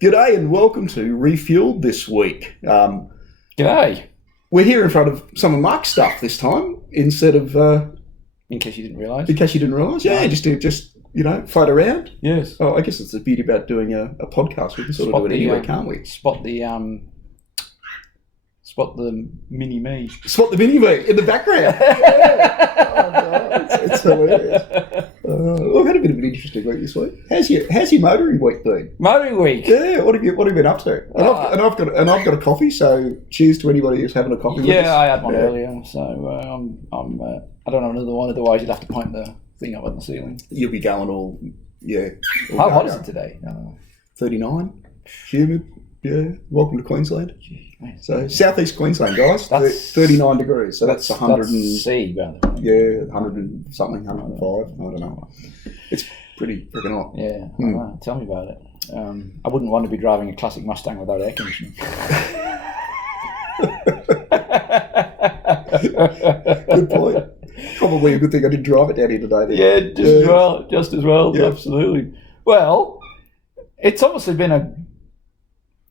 G'day and welcome to Refueled this week. G'day. We're here in front of some of Mark's stuff this time instead of... in case you didn't realise. Yeah, just float around. Yes. Oh, I guess it's the beauty about doing a podcast. We can sort of do it anywhere, can't we? Spot the mini-me. Spot the mini-me in the background. It's hilarious. We've had a bit of an interesting week this week. How's your motoring week been? Motoring week? Yeah, what have you been up to? And I've got a coffee, so cheers to anybody who's having a coffee with us. Yeah, I had one earlier, so I don't have another one, otherwise you'd have to point the thing up on the ceiling. You'll be going all How hot is it today? 39, humid. Yeah, welcome to Queensland. So southeast Queensland, guys. That's 39 degrees. So that's 100 and C, brother. Yeah, 100 and something, 105. I don't know. It's pretty freaking hot. Yeah, I know. Tell me about it. I wouldn't want to be driving a classic Mustang without air conditioning. Good point. Probably a good thing I didn't drive it down here today. Yeah, just as well. Yeah. Absolutely. Well, it's obviously been a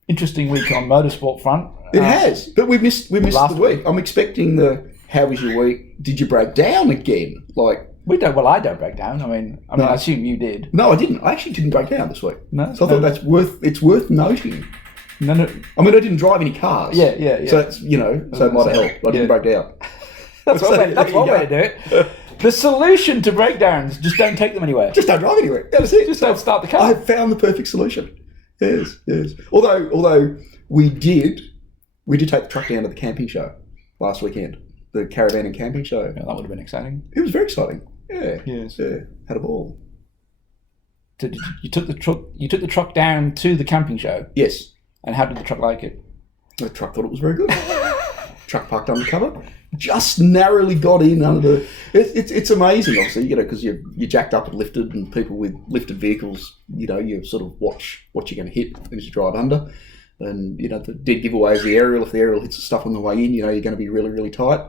interesting week on motorsport front. It has, but we missed the week. I'm expecting how was your week? Did you break down again? We don't. Well, I don't break down. I mean, I assume you did. No, I didn't. I actually didn't break down this week. No, so I thought it's worth noting. No. I mean, I didn't drive any cars. Yeah. So it's so it might have helped. I didn't break down. That's one way to do it. The solution to breakdowns: just don't take them anywhere. Just don't drive anywhere. That's it. Just don't start the car. I found the perfect solution. Yes. Although we did take the truck down to the camping show last weekend, the caravan and camping show. Yeah, that would have been exciting. It was very exciting. Yeah. Yes. Yeah. Had a ball. You took the truck down to the camping show. Yes. And how did the truck like it? The truck thought it was very good. Truck parked undercover. Just narrowly got in under the. It's amazing, obviously, because you're jacked up and lifted, and people with lifted vehicles, you sort of watch what you're going to hit as you drive under, and the dead giveaway is the aerial. If the aerial hits the stuff on the way in, you're going to be really, really tight.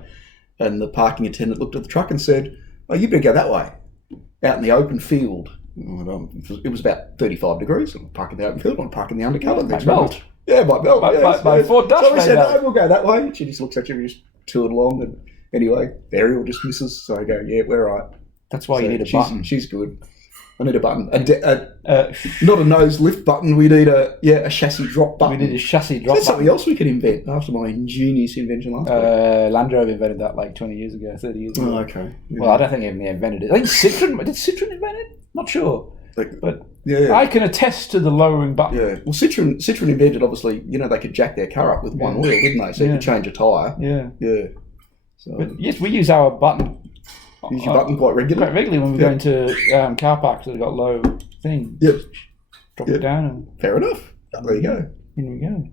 And the parking attendant looked at the truck and said, "Oh, you better go that way, out in the open field." It was about 35 degrees. I'm parking in the open field. I'm parking in the undercover. Might melt. Yeah, might melt. My Ford Dust. So we said, "No, we'll go that way." She just looks at you and just toured along, and anyway, the aerial just misses. So I go, "Yeah, we're right." That's why you need a button. She's good. I need a button. Not a nose lift button. We need a chassis drop button. We need a chassis drop button. That's something else we could invent after my ingenious invention last week. Land Rover invented that like 20 years ago, 30 years ago. Oh, okay. Yeah. Well, I don't think they invented it. I think Citroen. Did Citroen invent it? Not sure. But yeah. I can attest to the lowering button. Yeah. Well, Citroen invented, obviously, they could jack their car up with one wheel, didn't they? So you could change a tyre. Yeah. Yeah. So, but yes, we use our button. Use your button quite regularly? Quite regularly when we go into car parks that have got low thing. Yep. Drop it down. And fair enough. There you go. Here we go.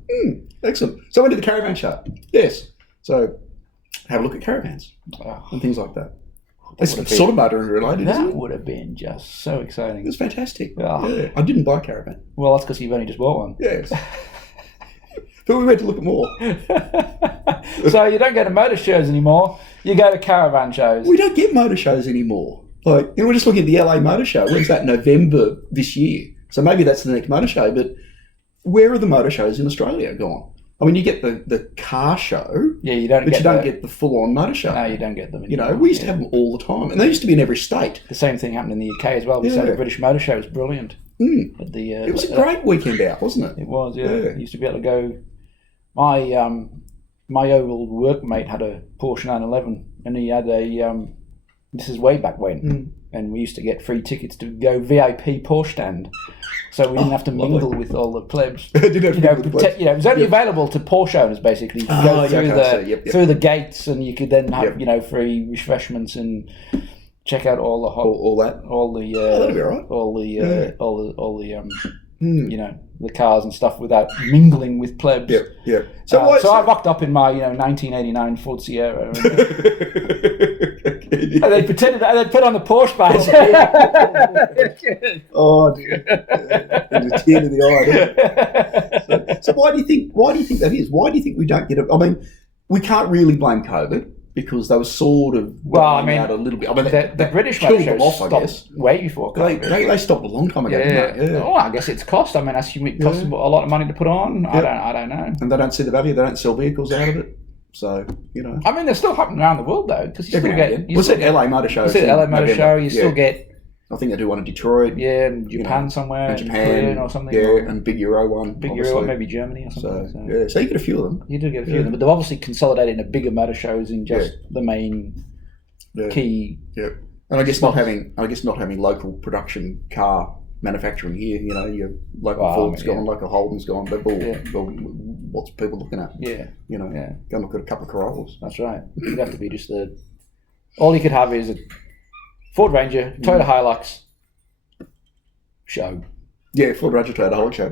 Excellent. So I went to the caravan show. Yes. So have a look at caravans and things like that. It's sort of motoring related, isn't it? That would have been just so exciting. It was fantastic. Oh. Yeah. I didn't buy a caravan. Well, that's because you've only just bought one. Yes. But we went to look at more. So you don't go to motor shows anymore. You go to caravan shows. We don't get motor shows anymore. We're just looking at the LA Motor Show. When's that? November this year. So maybe that's the next motor show. But where are the motor shows in Australia gone? I mean, you get the car show. Yeah, you don't. But you don't get the full-on motor show. No, you don't get them anymore. We used to have them all the time, and they used to be in every state. The same thing happened in the UK as well. We said the British Motor Show was brilliant. At it was a great weekend out, wasn't it? It was. Yeah. You used to be able to go. My old workmate had a Porsche 911, and he had a. This is way back when, and we used to get free tickets to go VIP Porsche stand, so we didn't have to mingle with all the plebs. It was only available to Porsche owners basically. You could go through the gates, and you could then have free refreshments and check out all the that'd be all right. The cars and stuff without mingling with plebs. Yeah. So I rocked up in my 1989 Ford Sierra. And they pretended they'd put on the Porsche badge. Oh dear. There's a tear to the eye. So why do you think that is? Why do you think we don't get it? I mean, we can't really blame COVID because they were sort of dying out a little bit. I mean, the British killed motor them shows off, I guess. stopped way before COVID. They stopped a long time ago, didn't they? Yeah. Oh, I guess it's cost. I mean, I assume it costs a lot of money to put on. I don't know. And they don't see the value. They don't sell vehicles out of it. So, I mean, they're still happening around the world, though, because you still get... Was it LA Motor Show? You see the LA Motor Show, you still get... I think they do one in Detroit. Yeah, in Japan somewhere. In Japan. Or something. Yeah, and Big Euro one. Big Euro one, maybe Germany or something. So you get a few of them. You do get a few of them, but they've obviously consolidated into bigger motor shows in just the main key... Yeah. And I guess not having local production car manufacturing here, your local Ford's gone, local Holden's gone. They've all what's people looking at? Go and look at a couple of Corollas. That's right. It'd have to be just all you could have is a Ford Ranger, Toyota Hilux show. Yeah, Ford Ranger, Toyota Hilux show.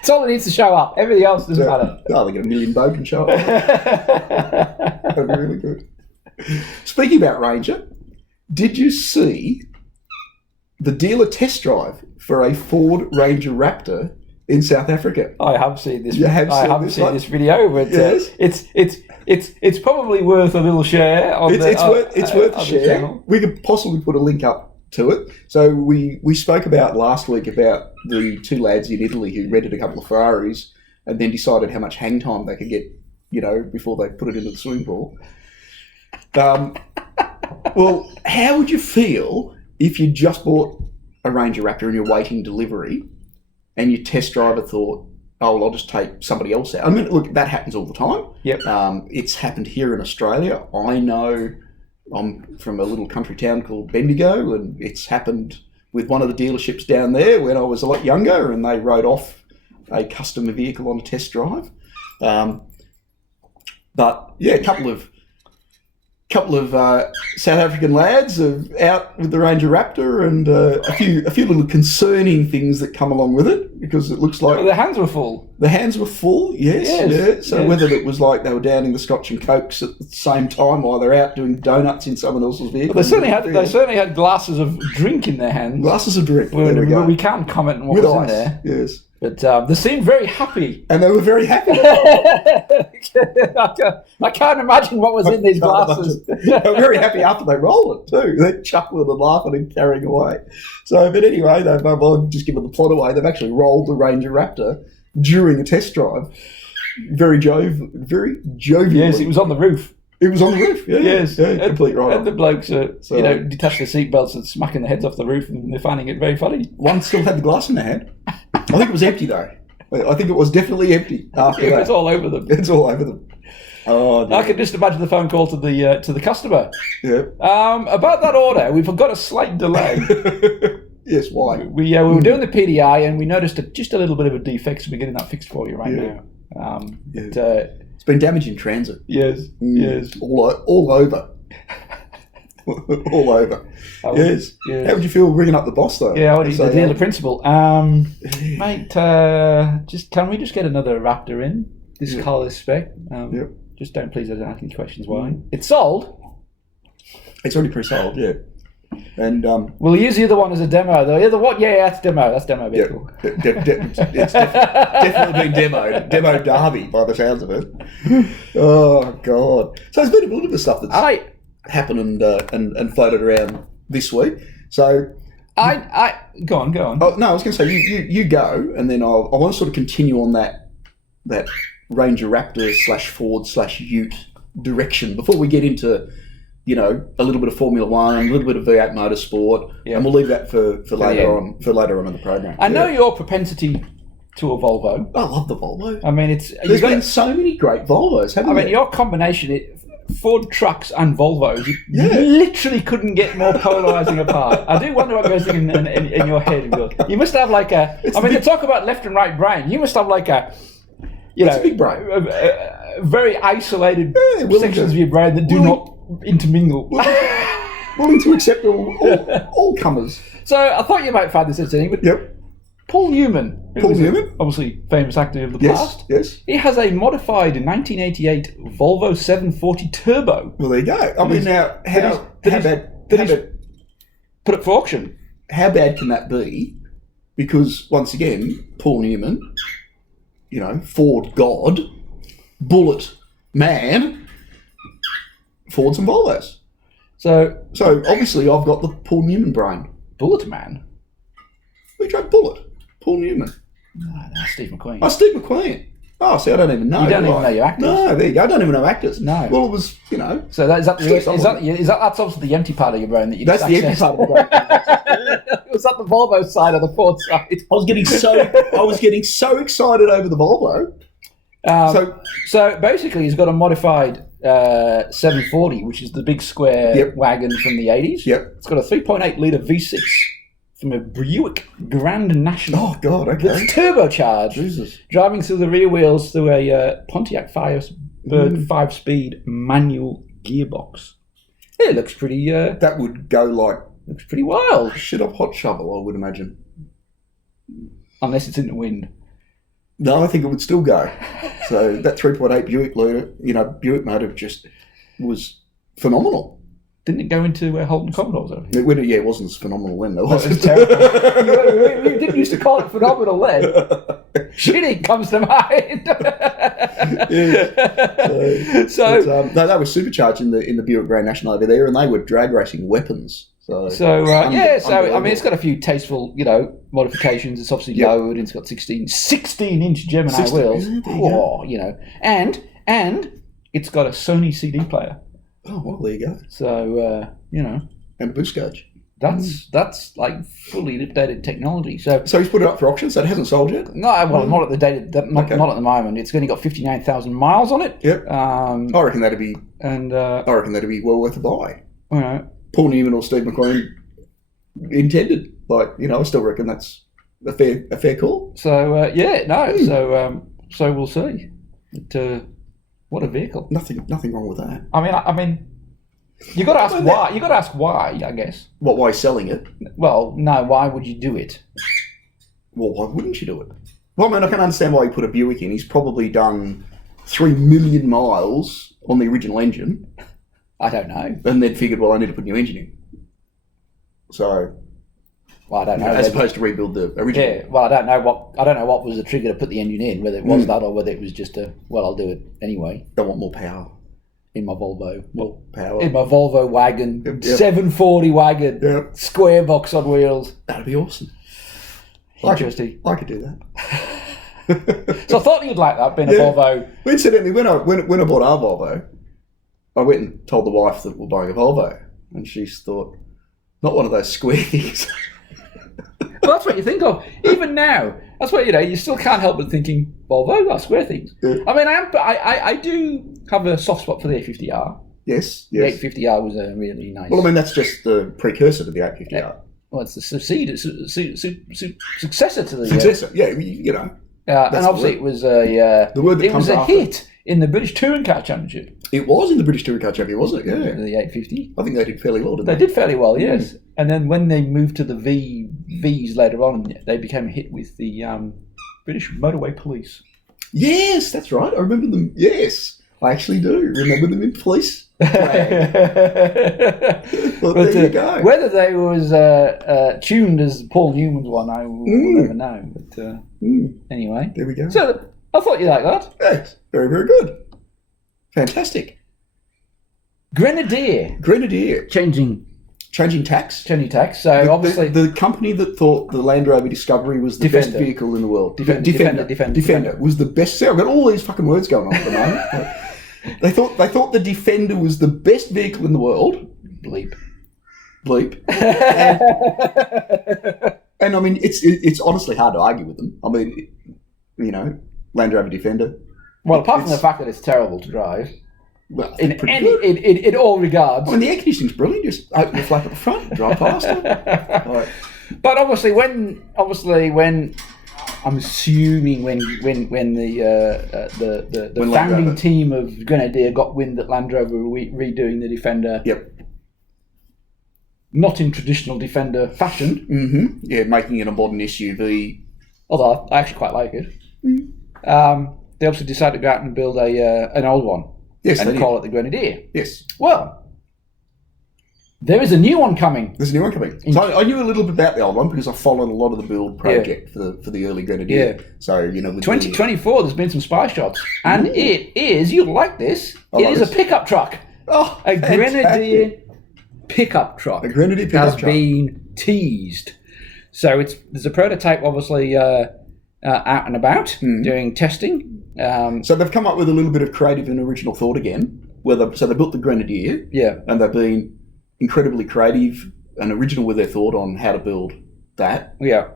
It's all it needs to show up. Everything else doesn't matter. Oh, they get a million boat and show up. That'd be really good. Speaking about Ranger, did you see the dealer test drive for a Ford Ranger Raptor in South Africa? I have seen this. I haven't seen this video, but it's probably worth a little share. It's worth a share. Channel. We could possibly put a link up to it. So we spoke about last week about the two lads in Italy who rented a couple of Ferraris and then decided how much hang time they could get, before they put it into the swimming pool. Well, how would you feel if you just bought a Ranger Raptor and you're waiting delivery and your test driver thought, oh, well, I'll just take somebody else out? I mean, look, that happens all the time. Yep. It's happened here in Australia. I know I'm from a little country town called Bendigo, and it's happened with one of the dealerships down there when I was a lot younger, and they wrote off a customer vehicle on a test drive. But, yeah, a couple of South African lads are out with the Ranger Raptor, and a few little concerning things that come along with it, because it looks like the hands were full. The hands were full, yes. Yeah. So whether it was like they were downing the Scotch and Cokes at the same time while they're out doing donuts in someone else's vehicle. But they certainly had glasses of drink in their hands. Glasses of drink. We can't comment on what with was ice, in there. Yes. But they seemed very happy. And they were very happy. I can't imagine what was in these glasses. They were very happy after they rolled it too. They're chuckling and laughing and carrying away. So, but anyway, I've just given the plot away. They've actually rolled the Ranger Raptor during a test drive. Very jovial. Yes, it was on the roof. It was on the roof, Yes. Complete right. And the blokes are, detached their seatbelts and smacking their heads off the roof, and they're finding it very funny. One still had the glass in their hand. I think it was empty, though. I think it was definitely empty after that. It's all over them. It's all over them. Oh, dear. I can just imagine the phone call to the customer. Yeah. About that order, we've got a slight delay. Yes, why? We were doing the PDI, and we noticed just a little bit of a defect, so we're getting that fixed for you now. It's been damage in transit. Yes. All over. All over. Yes. How would you feel ringing up the boss, though? Yeah, the dealer principal. Mate, can we just get another Raptor in? This colour, this spec. Just don't please ask any questions why. It's sold. It's already pre-sold, yeah. And we'll use the other one as a demo, though. The other what? Yeah, that's demo. That's demo vehicle. It's definitely been demoed. Demo Derby, by the sounds of it. Oh God! So there's been a little bit of stuff that's happened and floated around this week. So I go on. Oh no, I was going to say you go, and then I want to sort of continue on that Ranger Raptor / Ford / Ute direction before we get into a little bit of Formula One, a little bit of V8 Motorsport, and we'll leave that for later on in the program. I know your propensity to a Volvo. I love the Volvo. I mean, there's been so many great Volvos, haven't there? I mean, your combination, Ford trucks and Volvos, you literally couldn't get more polarising apart. I do wonder what goes in your head. You must have like they talk about left and right brain. You must have like a big brain. Very isolated sections of your brain that do not intermingle. Willing to accept all comers. So I thought you might find this interesting, but Paul Newman, obviously famous actor of the past. Yes. He has a modified 1988 Volvo 740 Turbo. Well, there you go. I mean, now how bad? Put it for auction. How bad can that be? Because once again, Paul Newman, Ford God, Bullet Man, Fords and Volvos. So obviously I've got the Paul Newman brain. Bullet Man. We drove Bullet. Paul Newman. No, Steve McQueen. Oh, Steve McQueen. Oh, see, I don't even know. You don't even know your actors. No, there you go. I don't even know actors. No. Well, it was, you know. So that's obviously the empty part of your brain that you. That's the empty part of the brain. Was that the Volvo side or the Ford side? I was getting so excited over the Volvo. So basically, he's got a modified 740, which is the big square wagon from the 80s. Yep. It's got a 3.8 litre V6 from a Buick Grand National. Oh, God, okay. It's turbocharged. Jesus. Driving through the rear wheels through a Pontiac Firebird 5-speed manual gearbox. It looks pretty... that would go like... Looks pretty wild. Shit off hot shovel, I would imagine. Unless it's in the wind. No, I think it would still go. So that 3.8 Buick liter, Buick motor just was phenomenal. Didn't it go into Holden Commodores? It wasn't as phenomenal then, though. It was terrible. We didn't used to call it phenomenal then. Shitty comes to mind. They were supercharged in the Buick Grand National over there, and they were drag racing weapons. It's got a few tasteful, modifications. It's obviously lowered, and it's got 16-inch Gemini wheels. And it's got a Sony CD player. Oh, well, there you go. So, And a boost gauge. That's like fully updated technology. So he's put it up for auction, so it hasn't sold yet? No, well, not at the date, not at the moment. It's only got 59,000 miles on it. Yep. I reckon that'd be well worth a buy. All right. Paul Newman or Steve McQueen intended. I still reckon that's a fair call. So, so we'll see. What a vehicle! Nothing wrong with that. I mean, you got to ask why. You got to ask why, I guess. Why selling it? Well, no. Why would you do it? Well, why wouldn't you do it? Well, I can understand why he put a Buick in. He's probably done 3 million miles on the original engine. I don't know. And then figured, well, I need to put a new engine in. So. Well, I don't know. As opposed to rebuild the original. Yeah. Well, I don't know what was the trigger to put the engine in. Whether it was that or whether it was just I'll do it anyway. I want more power in my Volvo. More power in my Volvo wagon. 740 wagon. Yep. Square box on wheels. That'd be awesome. Interesting. I could do that. So I thought you'd like that being a Volvo. Incidentally, when I bought our Volvo, I went and told the wife that we're buying a Volvo, and she thought, not one of those square things. Well, that's what you think of. Even now, that's what you still can't help but thinking Volvo, square things. Yeah. I mean, I do have a soft spot for the 850R. Yes. The 850R was a really nice. Well, I mean, that's just the precursor to the 850R. Well, it's the successor to the successor. And obviously, it was a hit in the British Touring Car Championship. It was in the British Touring Car Championship, wasn't it? Yeah. The 850. I think they did fairly well, didn't they? They did fairly well, yes. And then when they moved to the Vs later on, they became a hit with the British Motorway Police. Yes, that's right. I remember them. Yes, I actually do remember them in police. Well, there you go. Whether they was tuned as Paul Newman's one, I will never know. But anyway, there we go. So I thought you liked that. Yes, very, very good. Fantastic. Grenadier. Changing tax. So obviously the company that thought the Land Rover Discovery was the best vehicle in the world. Defender was the best. See, I've got all these fucking words going on at the moment. They thought the Defender was the best vehicle in the world. Bleep. And I mean, it's honestly hard to argue with them. I mean, Land Rover Defender. Well, apart from the fact that it's terrible to drive. Well, in all regards. I mean, the air conditioning's brilliant. Just open the flap at the front, drive past it. Right. But obviously, when I'm assuming when the founding team of Grenadier got wind that Land Rover were redoing the Defender. Yep. Not in traditional Defender fashion. Mm-hmm. Yeah, making it a modern SUV. Although I actually quite like it. They obviously decided to go out and build an old one. Yes, and call it the Grenadier. Yes. Well, there is a new one coming. There's a new one coming. So I knew a little bit about the old one because I followed a lot of the build project for the early Grenadier. Yeah. So, with 2024, there's been some spy shots. And it is, you'll like this, it is a pickup truck. Oh, A fantastic. Grenadier pickup truck A Grenadier pickup has truck. been teased. So there's a prototype, obviously, out and about doing testing. So they've come up with a little bit of creative and original thought again. So they built the Grenadier, Yeah. and they've been incredibly creative and original with their thought on how to build that. Yeah,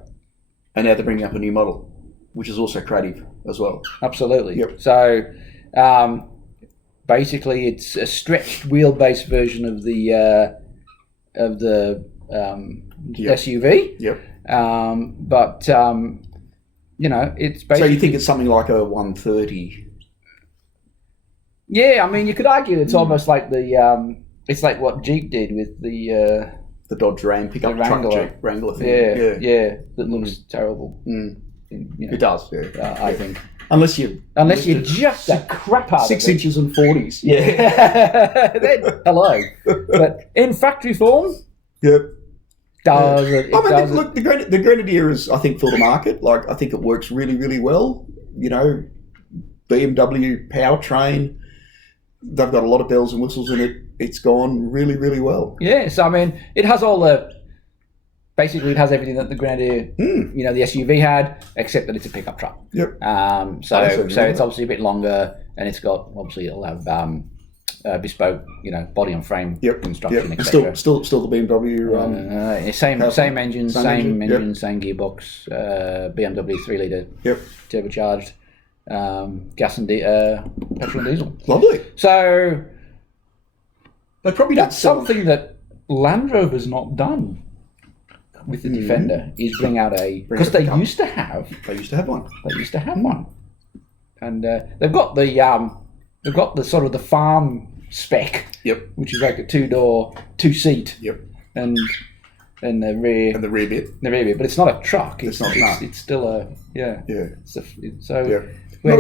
And now they're bringing up a new model, which is also creative as well. absolutely. Yep. So basically, it's a stretched wheelbase version of the SUV. Yep. But it's basically. So you think it's something like a 130? Yeah, I mean, you could argue it's almost like it's like what Jeep did with the Dodge Ram pickup the truck Wrangler. Jeep Wrangler thing. Yeah, that looks terrible. It does. Yeah. I think Unless you just the crap out 6 of it. inches and 40s. Yeah. Then, hello. But in factory form, Yep. does it? I mean, does look, the Grenadier is, I think, for the market. Like, I think it works really, really well. You know, BMW powertrain. They've got a lot of bells and whistles in it. It's gone really, really well. Yes, I mean, it has all basically it has everything that the Grenadier, the SUV had, except that it's a pickup truck. Yep. So it's obviously a bit longer, and it'll have bespoke, body on frame construction, Yep. etc. Still the BMW. Same engine, same engine, same gearbox. BMW 3-litre Yep. turbocharged, gas and petrol and diesel. Lovely. So They probably don't that's sell something that Land Rover's not done with the Defender, is bring out because they used to have They used to have one. one, and they've got the sort of the farm spec, Yep. which is like a 2-door, 2-seat, Yep. and the rear And the rear bit. but it's not a truck. It's not, no. It's still a Yeah. so Yeah. Not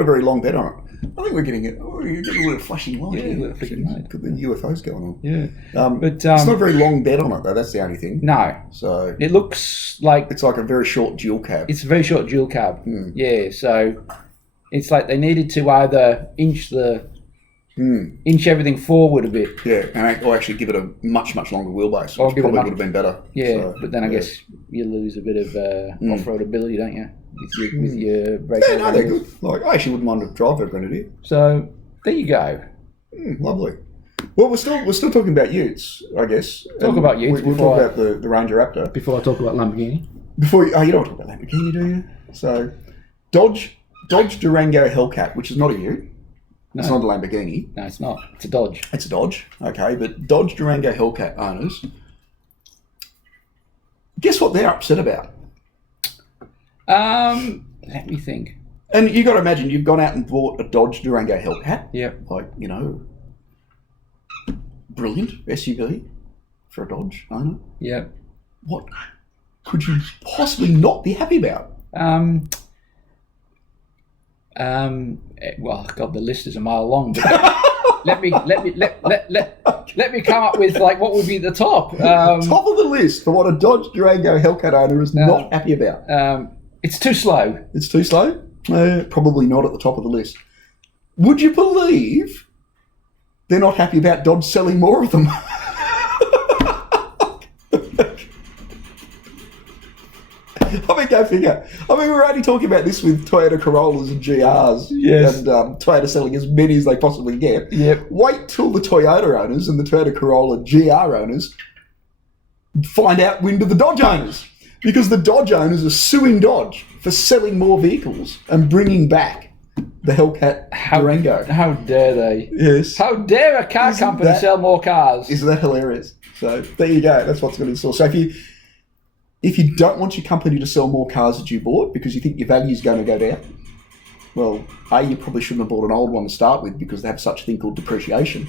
a very long bed on it. I think we're getting a little flashing light. Yeah, a little flashing light. Could be UFOs going on. yeah. But It's not a very long bed on it though. That's the only thing. no, So it looks like it's like a very short dual cab. it's a very short dual cab. Yeah, so it's like they needed to either inch everything forward a bit. Yeah, or actually give it a much longer wheelbase, Or which give it probably much- would have been better. Yeah, So, but then I guess you lose a bit of off-road ability, don't you? With your brake. Yeah, no, they're good. Like, I actually wouldn't mind to drive a Grenadier. So there you go. Lovely. Well, we're still talking about Utes, I guess. Talk about Utes We'll before talk about the Ranger Raptor. Before I talk about Lamborghini. You don't talk about Lamborghini, do you? So, Dodge Durango Hellcat, which is not a Ute. No. It's not a Lamborghini. No, it's not. It's a Dodge. It's a Dodge, okay, but Dodge Durango Hellcat owners, guess what they're upset about? Let me think. And you got to imagine you've gone out and bought a Dodge Durango Hellcat, Yep. like brilliant SUV for a Dodge owner. Yep. What could you possibly not be happy about? Well, God, the list is a mile long. But let me come up with like what would be the top. Top of the list for what a Dodge Durango Hellcat owner is not happy about. It's too slow. It's too slow? Probably not at the top of the list. Would you believe they're not happy about Dodge selling more of them? I mean, go figure. I mean, we're only talking about this with Toyota Corollas and GRs. Yes. And Toyota selling as many as they possibly get. Yep. Wait till the Toyota owners and the Toyota Corolla GR owners find out wind of the Dodge owners. Because the Dodge owners are suing Dodge for selling more vehicles and bringing back the Hellcat Durango. How dare they? Yes. How dare a car company sell more cars? Isn't that hilarious? So there you go. That's what's going to install. So if you don't want your company to sell more cars that you bought because you think your value is going to go down, well, you probably shouldn't have bought an old one to start with because they have such a thing called depreciation.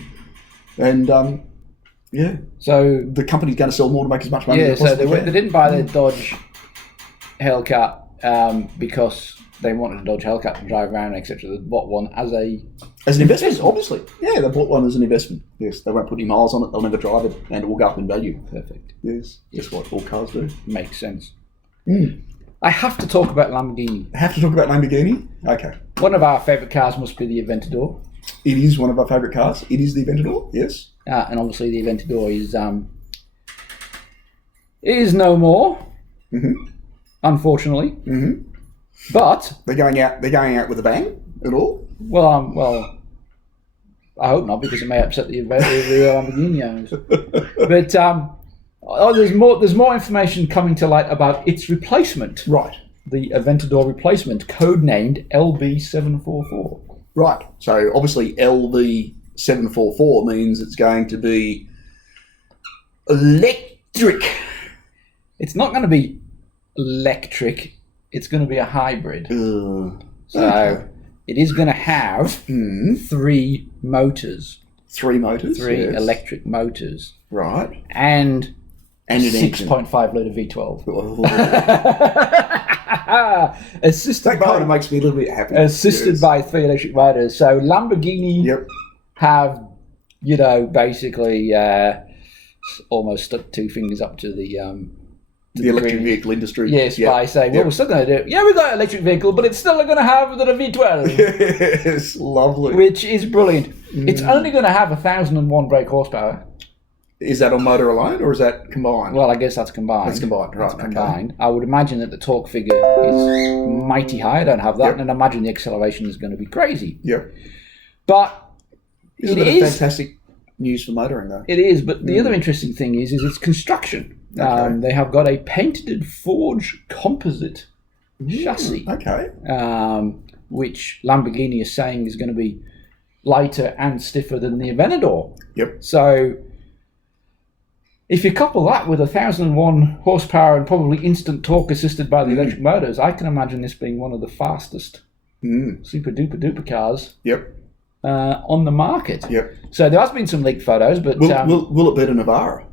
And so the company's going to sell more to make as much money as so possibly they didn't buy the Dodge Hellcat because they wanted a Dodge Hellcat to drive around, etc. They bought one as an investment, obviously. Yeah, they bought one as an investment. Yes, they won't put any miles on it. They'll never drive it, and it will go up in value. Perfect. Yes, that's what all cars do. Makes sense. I have to talk about Lamborghini. Have to talk about Lamborghini? Okay. One of our favourite cars must be the Aventador. It is one of our favourite cars. It is the Aventador, yes. And obviously the Aventador is no more, unfortunately. But They're going out with a bang at all? well, I hope not, because it may upset the Lamborghini owners. But there's more information coming to light about its replacement. Right. The Aventador replacement, codenamed LB744. Right. So obviously LV744 means it's going to be electric. It's not going to be electric. It's going to be a hybrid. Okay. It is going to have 3 motors. 3 motors? 3 yes. electric motors. Right. And an 6.5 litre V12. Assisted That kind of makes me a little bit happy. Assisted by 3 electric motors. So Lamborghini have, basically almost stuck 2 fingers up to the electric vehicle industry. Yes, by saying, well, we're still going to do it. Yeah, we've got an electric vehicle, but it's still going to have the V12. Yes, lovely. Which is brilliant. It's only going to have 1,001 brake horsepower. Is that on motor alone, or is that combined? Well, I guess that's combined. That's combined, right. That's combined. I would imagine that the torque figure is mighty high. I don't have that, and I imagine the acceleration is going to be crazy. Yep. But Isn't it fantastic news for motoring, though? It is, but the other interesting thing is its construction. Okay. They have got a painted forged composite chassis. Okay. Which Lamborghini is saying is going to be lighter and stiffer than the Aventador. Yep. So if you couple that with 1,001 horsepower and probably instant torque assisted by the electric motors, I can imagine this being one of the fastest super duper duper cars on the market. Yep. So there has been some leaked photos, but will it beat a Navara?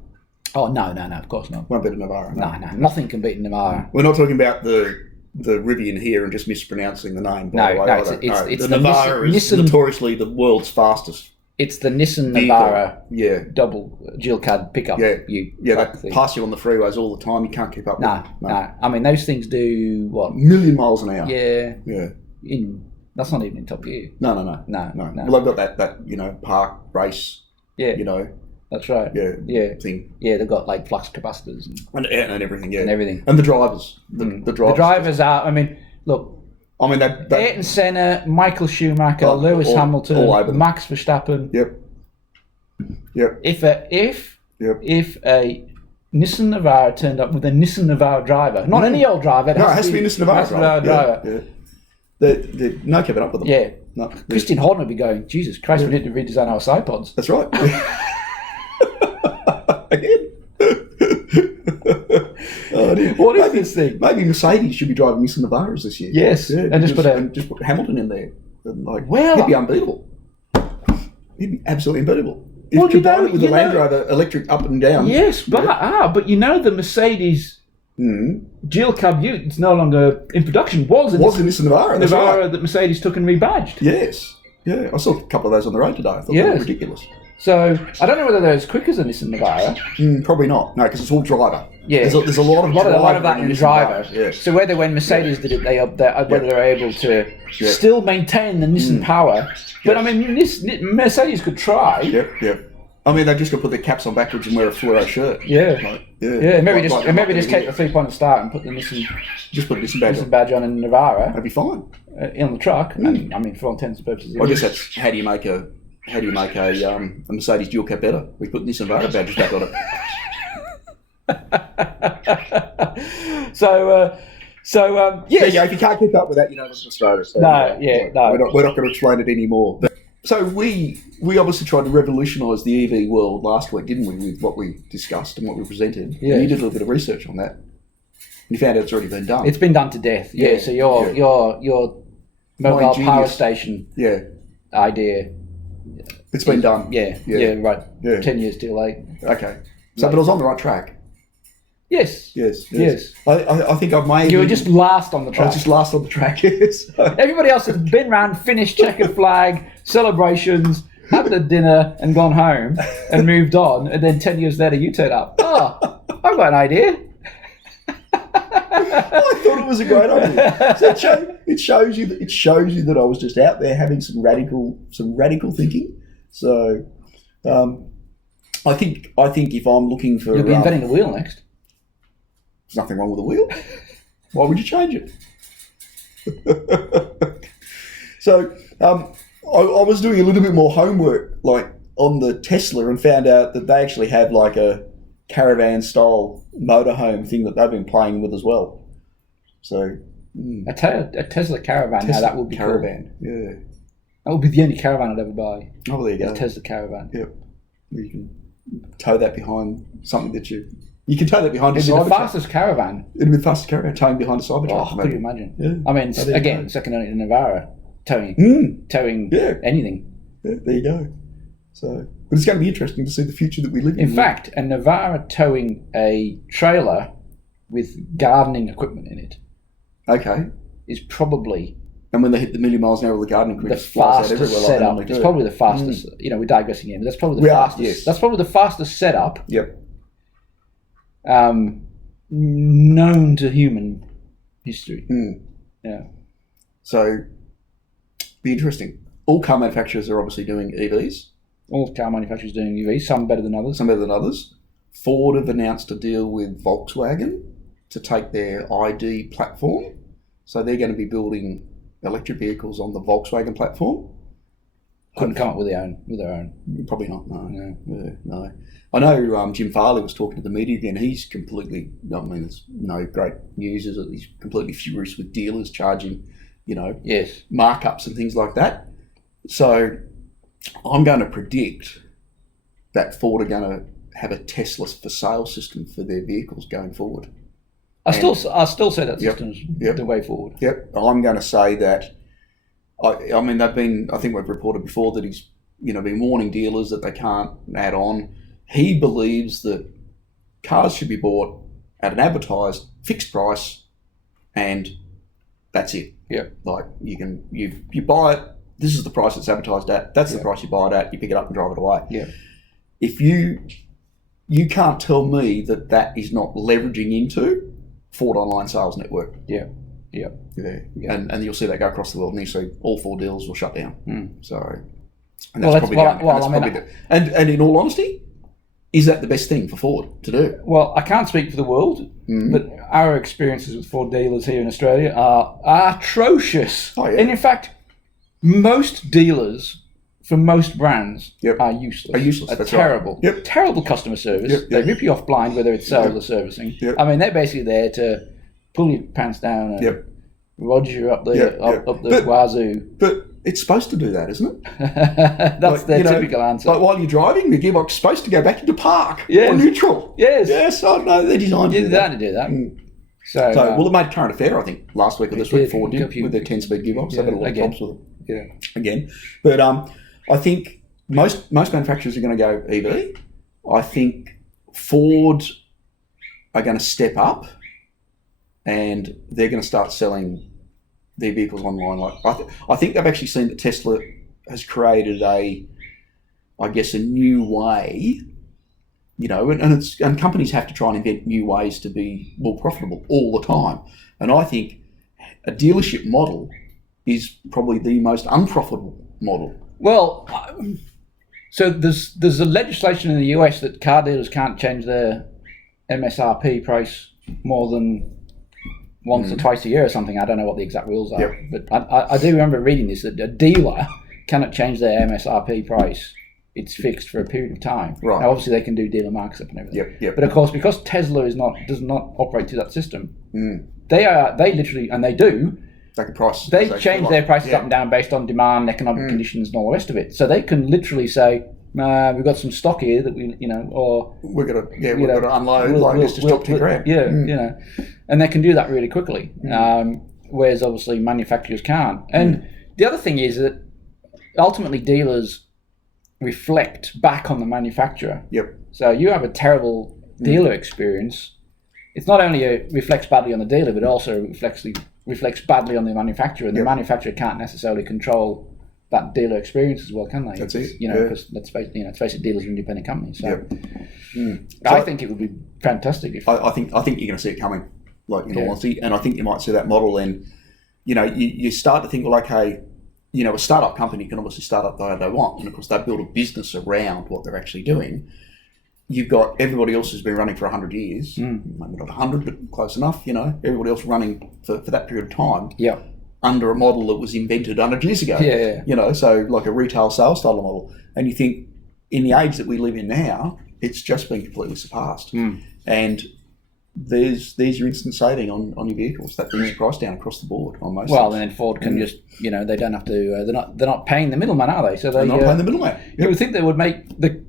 Oh no, of course not. Won't beat a Navara. No, nothing can beat a Navara. We're not talking about the Rivian here and just mispronouncing the name. By the way, it's the Navara is notoriously the world's fastest. It's the Nissan vehicle. Navara, double dual cab pickup. They pass you on the freeways all the time. You can't keep up. No. I mean, those things do what? 1,000,000 miles an hour. Yeah. That's not even in top gear. No. Well, I've got that park race. Yeah. That's right. Yeah. Thing. Yeah, they've got like flux capacitors and everything. Yeah. And everything. And the drivers. The drivers are. I mean, look. I mean, that Ayrton Senna, Michael Schumacher, Lewis Hamilton, Max Verstappen. Yep. If a Nissan Navara turned up with a Nissan Navara driver, not any old driver. It has to be a Nissan Navara driver. They're no keeping up with them. Yeah. No. Christian Horner would be going, Jesus Christ, we need to redesign our iPods. That's right. Again. What is this thing? Maybe Mercedes should be driving Nissan Navaras this year. Yes, and just put Hamilton in there. He'd be unbeatable. He'd be absolutely unbeatable. If you combine it with the Land Rover electric up and down. Yes, but the Mercedes dual cab ute, it's no longer in production. Was a Nissan Navara. Navara that Mercedes took and rebadged. Yes. Yeah, I saw a couple of those on the road today. I thought they were ridiculous. So I don't know whether they're as quick as a Nissan Navara. Probably not. No, because it's all driver. Yeah, there's a lot of that in driver. Yes. So when Mercedes did it, they upped that, whether they're able to still maintain the Nissan power. But I mean, Mercedes could try. Yep. I mean, they've just got to put their caps on backwards and wear a fluoro shirt. Yeah. Maybe just take the 3-point start and put the Nissan. Just put a Nissan badge on in Navara. That'd be fine. On the truck, and I mean, for all intents and purposes. I guess that's how do you make a Mercedes dual cab better? We put Nissan Navara badges back on it. If you can't keep up with that, it's Australia. So we're not going to explain it anymore. So we obviously tried to revolutionise the EV world last week, didn't we? With what we discussed and what we presented. Yeah. And you did a little bit of research on that. And you found out it's already been done. It's been done to death. Yeah. So your mobile power station. Idea. It's been done. Yeah. Right. Yeah. 10 years too late. Okay. So, but I was on the right track. Yes. I think I've made. You were just last on the track. I was just last on the track. Yes. Everybody else has been round, finished, checkered flag, celebrations, had the dinner, and gone home and moved on. And then 10 years later, you turn up. Oh, I've got an idea. I thought it was a great idea. So it shows you that I was just out there having some radical thinking. So, I think if I'm looking for, you'll be inventing the wheel next. There's nothing wrong with the wheel. Why would you change it? So, I was doing a little bit more homework, like on the Tesla, and found out that they actually have like a caravan style motorhome thing that they've been playing with as well. So a Tesla caravan. Now that would be caravan. Cool. Yeah, that would be the only caravan I'd ever buy. Oh, there you go. A Tesla caravan. Yep. You can tow that behind something that you can tow that behind. It'd be the fastest caravan. It'd be the fastest caravan towing behind a Cybertruck. Oh, could you imagine? Yeah. I mean, again, second only to Navara, towing anything. Yeah, there you go. So, but it's going to be interesting to see the future that we live in. In fact, a Navara towing a trailer with gardening equipment in it. Okay. Is probably. And when they hit the 1,000,000 miles an hour with the gardening equipment, the fastest setup. It's probably the fastest. We're digressing here, but that's probably the fastest. Yes. That's probably the fastest setup. Yep. Known to human history. Yeah. So, be interesting. All car manufacturers are obviously doing EVs. All car manufacturers doing EVs. Some better than others. Ford have announced a deal with Volkswagen to take their ID platform. So they're going to be building electric vehicles on the Volkswagen platform. Couldn't come up with their own. Probably not. No. I know Jim Farley was talking to the media again. He's completely. I mean, there's no great news. Is that he's completely furious with dealers charging, yes, markups and things like that. So I'm going to predict that Ford are going to have a Tesla for sale system for their vehicles going forward. I still say that system's the way forward. Yep. I'm going to say that. I mean, they've been. I think we've reported before that he's, been warning dealers that they can't add on. He believes that cars should be bought at an advertised fixed price, and that's it. Yeah. Like you buy it. This is the price it's advertised at. That's the price you buy it at. You pick it up and drive it away. Yeah. If you can't tell me that is not leveraging into Ford online sales network. Yeah. And you'll see that go across the world, and you see all 4 dealers will shut down. So, and and in all honesty, is that the best thing for Ford to do? Well, I can't speak for the world, but our experiences with Ford dealers here in Australia are atrocious. Oh, yeah. And in fact, most dealers for most brands are useless. That's terrible. Right. Yep. Terrible customer service. They rip you off blind, whether it's sales or servicing. Yep. I mean, they're basically there to pull your pants down and rod you up the wazoo. But it's supposed to do that, isn't it? That's their typical answer. Like while you're driving, the gearbox is supposed to go back into park or neutral. Yes. Yes, I know they're designed to do that. So, well, it made current affair, I think, last week or this week, Ford did with their 10-speed gearbox. They've had a lot of problems with it. Yeah. Again. But I think most manufacturers are going to go EV. I think Ford are going to step up and they're going to start selling their vehicles online. Like I think they've actually seen that Tesla has created a new way, and companies have to try and invent new ways to be more profitable all the time. And I think a dealership model is probably the most unprofitable model. Well, so there's a legislation in the US that car dealers can't change their MSRP price more than once or twice a year or something. I don't know what the exact rules are, but I do remember reading this, that a dealer cannot change their MSRP price. It's fixed for a period of time. Right. Now, obviously, they can do dealer markup and everything. Yep. But of course, because Tesla does not operate to that system, they literally, and they do, they change their prices up and down based on demand, economic conditions, and all the rest of it. So they can literally say, we've got some stock here that or we're gonna unload. It's just top to grab. And they can do that really quickly. Whereas obviously manufacturers can't. And the other thing is that ultimately dealers reflect back on the manufacturer. Yep. So you have a terrible dealer experience. It's not only reflects badly on the dealer, but also reflects badly on the manufacturer. And the manufacturer can't necessarily control that dealer experience as well, can they? That's it. Because let's face it, dealers are independent companies. So I think it would be fantastic if I think you're going to see it coming, like in all honesty, and I think you might see that model then. you start to think, well, okay, a startup company can obviously start up the way they want, and of course they build a business around what they're actually doing. You've got everybody else who's been running for 100 years, maybe not 100, but close enough, everybody else running for that period of time. Yeah. Under a model that was invented 100 years ago. Yeah. So like a retail sales style model. And you think, in the age that we live in now, it's just been completely surpassed. And there's your instant saving on your vehicles. That brings the price down across the board on most. Well, and then Ford can just, they don't have to. They're not paying the middleman, are they? So they're not paying the middleman. Yep. You would think they would make the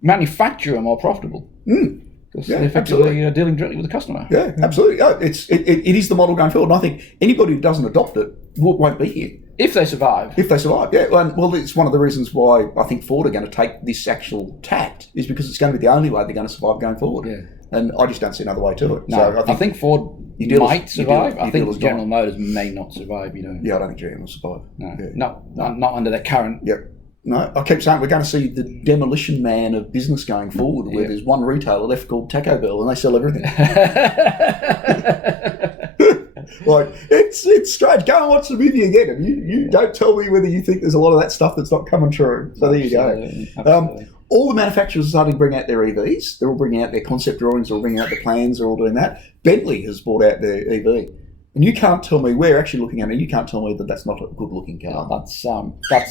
manufacturer more profitable. Because they're effectively dealing directly with the customer. Yeah, absolutely. Yeah, it is the model going forward. And I think anybody who doesn't adopt it won't be here. If they survive. Yeah. Well, it's one of the reasons why I think Ford are going to take this actual tact, is because it's going to be the only way they're going to survive going forward. Yeah. And I just don't see another way to it. No, so I think Ford might survive. I think General Motors may not survive, Yeah, I don't think GM will survive. No, not under the current. Yep. No, I keep saying we're going to see the demolition man of business going forward, where there's one retailer left called Taco Bell, and they sell everything. It's strange. Go and watch the movie again, and you don't tell me whether you think there's a lot of that stuff that's not coming true. So there you go. Absolutely. All the manufacturers are starting to bring out their EVs. They're all bringing out their concept drawings, they're all bringing out their plans, they're all doing that. Bentley has brought out their EV. And you can't tell me, we're actually looking at it, you can't tell me that that's not a good-looking car. That's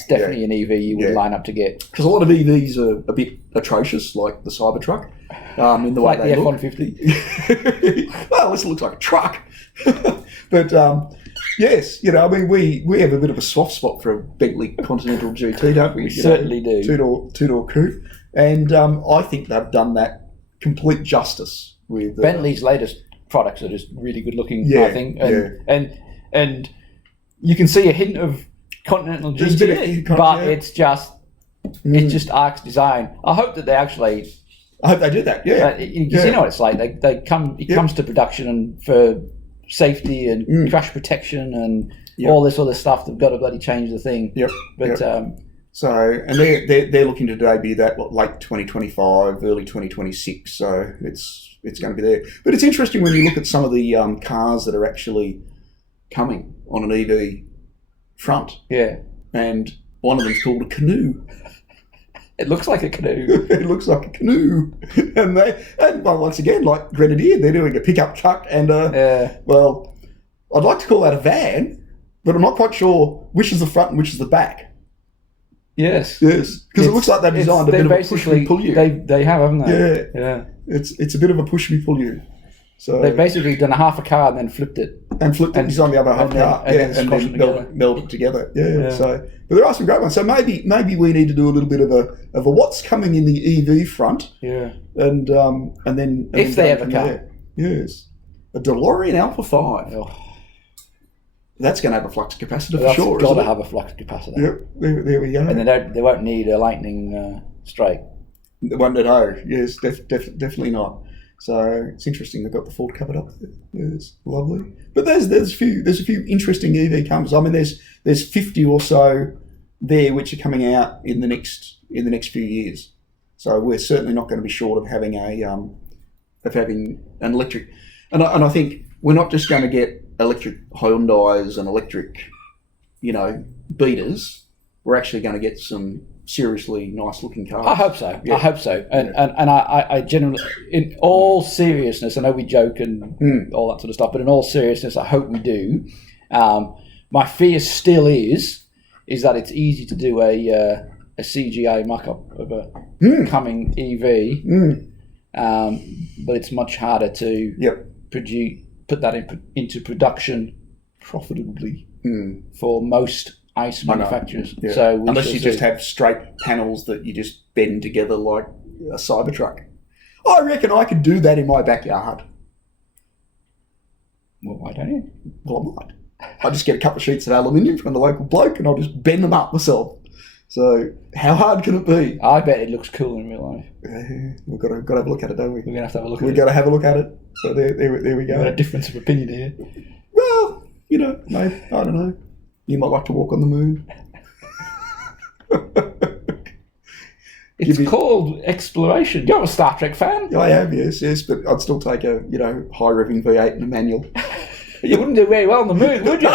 definitely an EV you would line up to get. Because a lot of EVs are a bit atrocious, like the Cybertruck, in the way they look. Like the F-150. Well, at least it looks like a truck. But, yes, we have a bit of a soft spot for a Bentley Continental GT, don't we? We certainly do. Two-door coupe. And I think they've done that complete justice with... Bentley's latest products are just really good looking, I think, and you can see a hint of Continental GT, but it's just Arc's design. I hope that they actually. I hope they do that. Yeah, you know what it's like. It comes to production and for safety and crash protection and all this other stuff. They've got to bloody change the thing. Yep. But and they're looking to debut that late 2025, early 2026. So it's going to be there. But it's interesting when you look at some of the cars that are actually coming on an EV front. Yeah. And one of them's called a canoe. It looks like a canoe. It looks like a canoe. And once again, like Grenadier, they're doing a pickup truck and well, I'd like to call that a van, but I'm not quite sure which is the front and which is the back. Yes. Because it looks like they've designed a bit of a push me pull you. They have, haven't they? Yeah. It's a bit of a push me pull you. So they've basically done a half a car and then flipped it. And designed the other half car. And then meld it together. Yeah. So, but there are some great ones. So maybe we need to do a little bit of a what's coming in the EV front. Yeah. And then if they ever come. Yes. A DeLorean Alpha 5. Oh. That's going to have a flux capacitor for sure. It's got to have a flux capacitor. Yep, there we go. And they won't need a lightning strike. They won't at all. Yes, definitely not. So it's interesting they've got the Ford covered up there. Yes, lovely. But there's a few interesting EV cars. I mean, there's 50 or so there which are coming out in the next few years. So we're certainly not going to be short of having an electric. And I think we're not just going to get electric Hyundais and electric, beaters. We're actually going to get some seriously nice looking cars. I hope so. Yeah. I hope so. And I generally, in all seriousness, I know we joke and all that sort of stuff, but in all seriousness, I hope we do. My fear still is that it's easy to do a CGI mock-up of a coming EV, but it's much harder to put that into production profitably for most ICE manufacturers. Yeah. So unless you just have straight panels that you just bend together like a Cybertruck. I reckon I could do that in my backyard. Well, why don't you? Well, I might. I just get a couple of sheets of aluminium from the local bloke and I'll just bend them up myself. So how hard can it be? I bet it looks cool in real life. We've got to have a look at it, don't we? We're going to have to have a look at it. We've got to have a look at it. So there we go. We've got a difference of opinion here. Well, maybe, I don't know. You might like to walk on the moon. It's called exploration. You're a Star Trek fan. I am, yes, but I'd still take a high revving V8 and a manual. You wouldn't do very well on the moon, would you?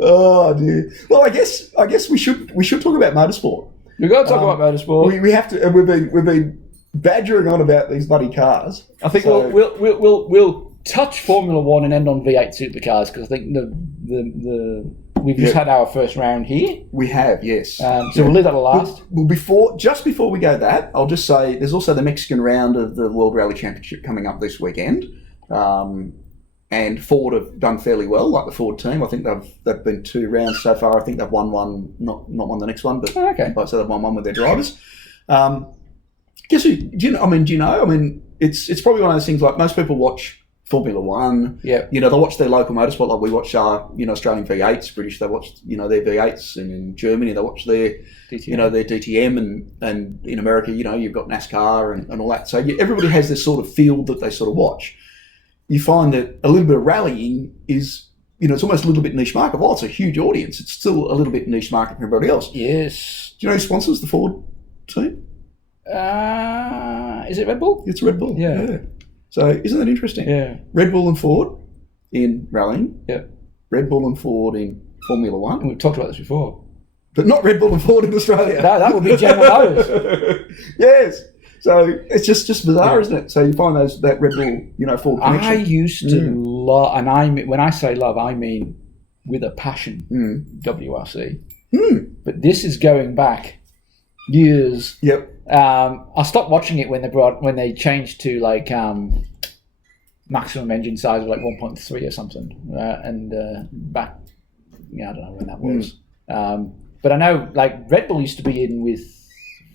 Oh dear. Well, I guess we should talk about motorsport. We've got to talk about motorsport. We have to. And we've been badgering on about these bloody cars. I think we'll touch Formula One and end on V8 Supercars because I think we've just had our first round here. We have, yes. So we'll leave that to last. Well, just before we go that, I'll just say there's also the Mexican round of the World Rally Championship coming up this weekend. And Ford have done fairly well, like the Ford team. I think they've been 2 rounds so far. I think they've won one, not won the next one, but okay. So they've won one with their drivers. Guess who? Do you know? I mean, it's probably one of those things. Like most people watch Formula One. Yeah. You know, they watch their local motorsport. Like we watch Australian V8s. British, they watch their V8s, and in Germany they watch their DTM. Their DTM, and in America, you've got NASCAR and all that. So everybody has this sort of field that they sort of watch. You find that a little bit of rallying is, it's almost a little bit niche market. While it's a huge audience, it's still a little bit niche market for everybody else. Yes. Do you know who sponsors the Ford team? Is it Red Bull? It's Red Bull. Yeah. So isn't that interesting? Yeah. Red Bull and Ford in rallying. Yeah. Red Bull and Ford in Formula One. And we've talked about this before. But not Red Bull and Ford in Australia. No, that would be General Motors. Yes. So it's just bizarre, isn't it? So you find that Red Bull, Ford connection. I used to love, and when I say love, I mean with a passion, WRC. But this is going back years. Yep. I stopped watching it when they changed to like maximum engine size of like 1.3 or something, and back, I don't know when that was. But I know like Red Bull used to be in with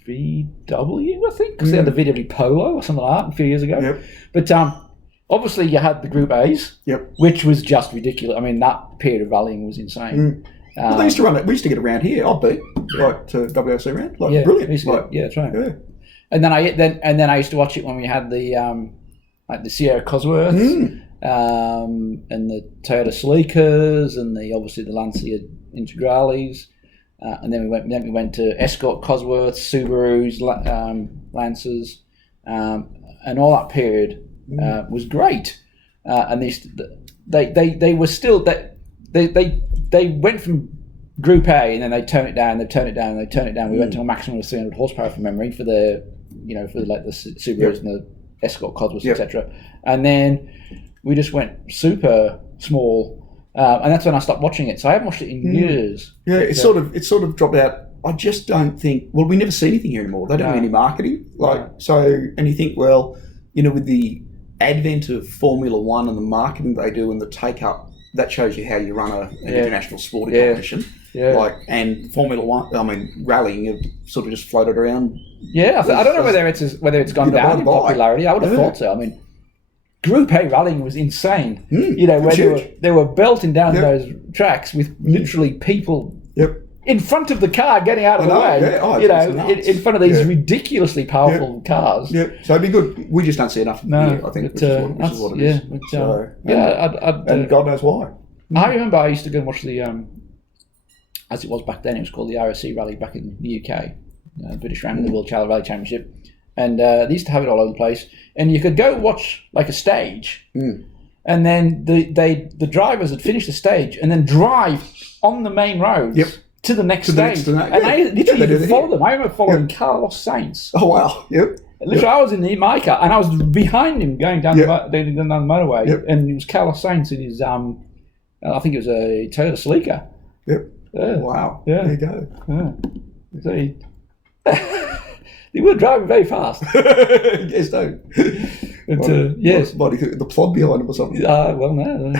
VW, I think, because they had the VW Polo or something like that a few years ago. Yep. But obviously you had the Group A's, which was just ridiculous. I mean, that period of rallying was insane. Well, they used to run it. We used to get around here. I'd be like to WRC round, brilliant. That's right. Yeah. And then I used to watch it when we had the like the Sierra Cosworths and the Toyota Celica's and obviously the Lancia Integrales. And then we went to Escort Cosworths, Subarus, Lancers, and all that period was great. And they were still they went from Group A and then they turned it down. We went to a maximum of 300 horsepower from memory for the Subarus and the Escort Cosworths, etc. And then we just went super small. And that's when I stopped watching it. So I haven't watched it in years. Yeah, it's sort of dropped out. I just don't think. Well, we never see anything here anymore. They don't do any marketing. And you think, well, with the advent of Formula One and the marketing they do and the take up, that shows you how you run an international sporting competition. Yeah. And Formula One, I mean, rallying, have sort of just floated around. Yeah, I don't know whether it's gone down in popularity. I would have thought so. I mean, Group A rallying was insane. Where they were belting down those tracks with literally people in front of the car getting out of the way. In front of these ridiculously powerful cars. Yeah, so it'd be good. We just don't see enough here, I think, which is what it is. And God knows why. I remember I used to go and watch the, as it was back then, it was called the RSC Rally back in the UK, British Round of the World Rally Championship. And they used to have it all over the place. And you could go watch like a stage, and then the drivers would finish the stage and then drive on the main roads to the next stage. And I literally follow them. I remember following Carlos Sainz. Oh, wow. Yep. Literally, I was in my car and I was behind him going down the motorway, and it was Carlos Sainz in his, I think it was a Toyota Celica. Yep. Yeah. Wow. Yeah. There you go. So they were driving very fast. Yes, no. Yes. The plod behind them or something. Well, no.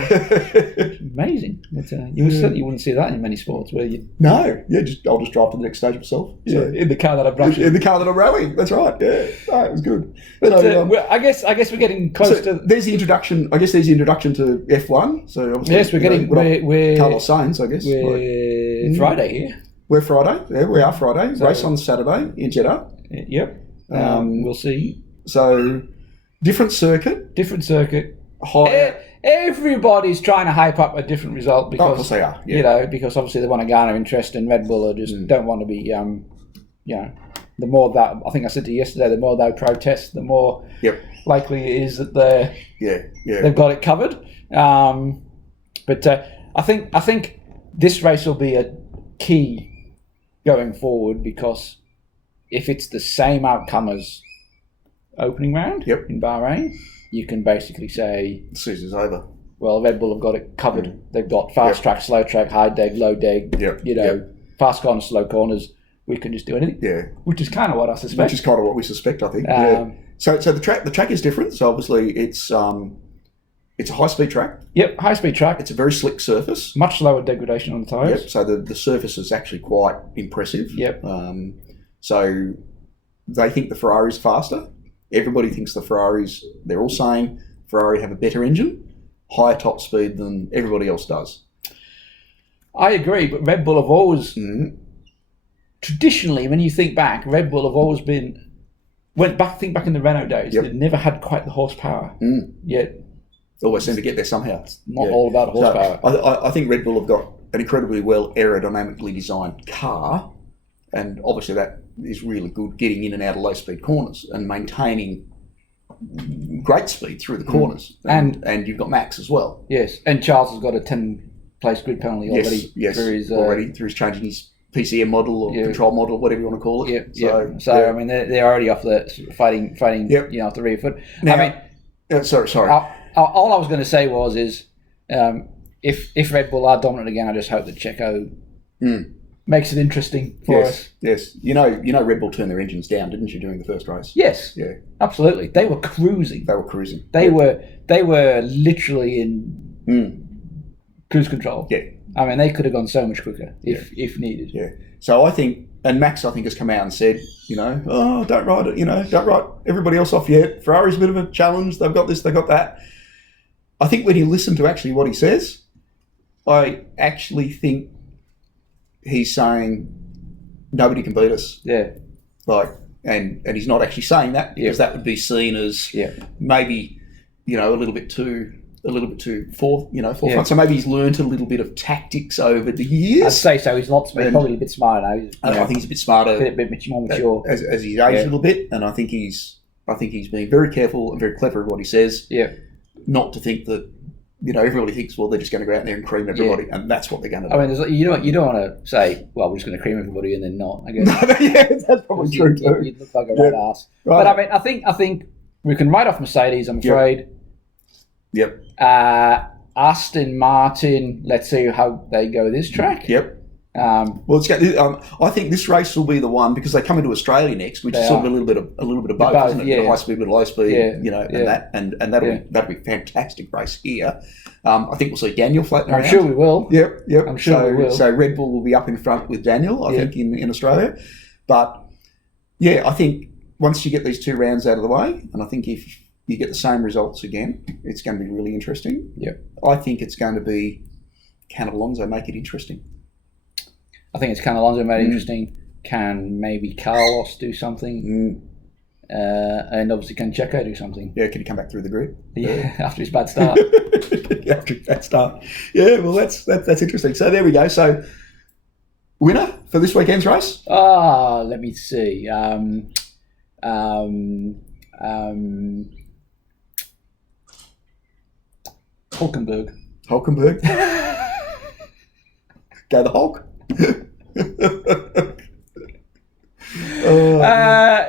Amazing. But, you certainly wouldn't see that in many sports where you... No. Yeah, I'll just drive to the next stage myself. So. In the car that I'm rushing. In the car that I'm rallying. That's right. Yeah. Oh, it was good. But I guess we're getting close to... There's the introduction. I guess there's the introduction to F1. So obviously, yes, we're Carlos Sainz, I guess. We're Friday here. We're Friday. Yeah, we are Friday. So, race on Saturday in Jeddah. Yep. We'll see. So, different circuit. Higher. Everybody's trying to hype up a different result because, of course they are. Yeah. Because obviously they want to garner interest, and Red Bull just don't want to be, the more that, I think I said to you yesterday, the more they protest, the more likely it is that they've got it covered. But I think this race will be a key going forward, because if it's the same outcome as opening round in Bahrain, you can basically say the season's over. Well, Red Bull have got it covered. They've got fast track, slow track, high deg, low deg. Fast corners, slow corners. We can just do anything. Yeah, which is kind of what I suspect. Which is kind of what we suspect, I think. So the track is different. So obviously it's a high speed track. Yep, high speed track. It's a very slick surface. Much lower degradation on the tyres. Yep. So the surface is actually quite impressive. Yep. So they think the Ferrari's faster. Everybody thinks the Ferraris. They're all saying Ferrari have a better engine, higher top speed than everybody else does. I agree, but Red Bull have always traditionally, when you think back, Red Bull have always been. Think back in the Renault days. They've never had quite the horsepower. Yet always seem to get there somehow. It's not all about horsepower. So I think Red Bull have got an incredibly well aerodynamically designed car, and obviously that is really good getting in and out of low speed corners and maintaining great speed through the corners. And you've got Max as well. Yes, and Charles has got a 10-place grid penalty already. Yes, through his changing his PCM model or control model, whatever you want to call it. So I mean, they're already off the fighting. Off the rear foot. Now, I mean, sorry. All I was going to say is, if Red Bull are dominant again, I just hope that Checo makes it interesting for us. Yes, you know, Red Bull turned their engines down, didn't you, during the first race? Yes, absolutely. They were cruising. They were literally in cruise control. Yeah. I mean, they could have gone so much quicker if needed. Yeah. So I think, and Max, I think, has come out and said, don't write it, don't write everybody else off yet. Ferrari's a bit of a challenge. They've got this, they've got that. I think when you listen to actually what he says, I actually think he's saying nobody can beat us. Yeah. And he's not actually saying that, because that would be seen as maybe, a little bit too forefront. So maybe he's learned a little bit of tactics over the years. I'd say so. He's probably a bit smarter now. I think he's a bit smarter, a bit more mature as he's aged a little bit. And I think he's being very careful and very clever in what he says. Yeah. Not to think that everybody thinks, well, they're just going to go out there and cream everybody, and that's what they're going to do. I mean, you don't want to say, well, we're just going to cream everybody and then not. I guess. That's probably true too. You'd look like a rat ass. Right. But I mean, I think we can write off Mercedes. I'm afraid. Yep. Aston Martin. Let's see how they go this track. Yep. I think this race will be the one, because they come into Australia next, which is sort of a little bit of both, isn't it? Yeah. High speed, low speed, and that'll be a fantastic race here. I think we'll see Daniel floating around. I'm sure we will. Yep. I'm sure we will. So Red Bull will be up in front with Daniel, I think, in Australia. But I think once you get these two rounds out of the way, and I think if you get the same results again, it's going to be really interesting. Yep. I think it's going to be, can Alonso make it interesting? I think it's, can Alonso make it interesting? Can maybe Carlos do something? And obviously, can Checo do something? Yeah, can he come back through the grid? Yeah, after his bad start. Yeah, well, that's interesting. So there we go. So, winner for this weekend's race? Let me see. Hulkenberg. Go the Hulk.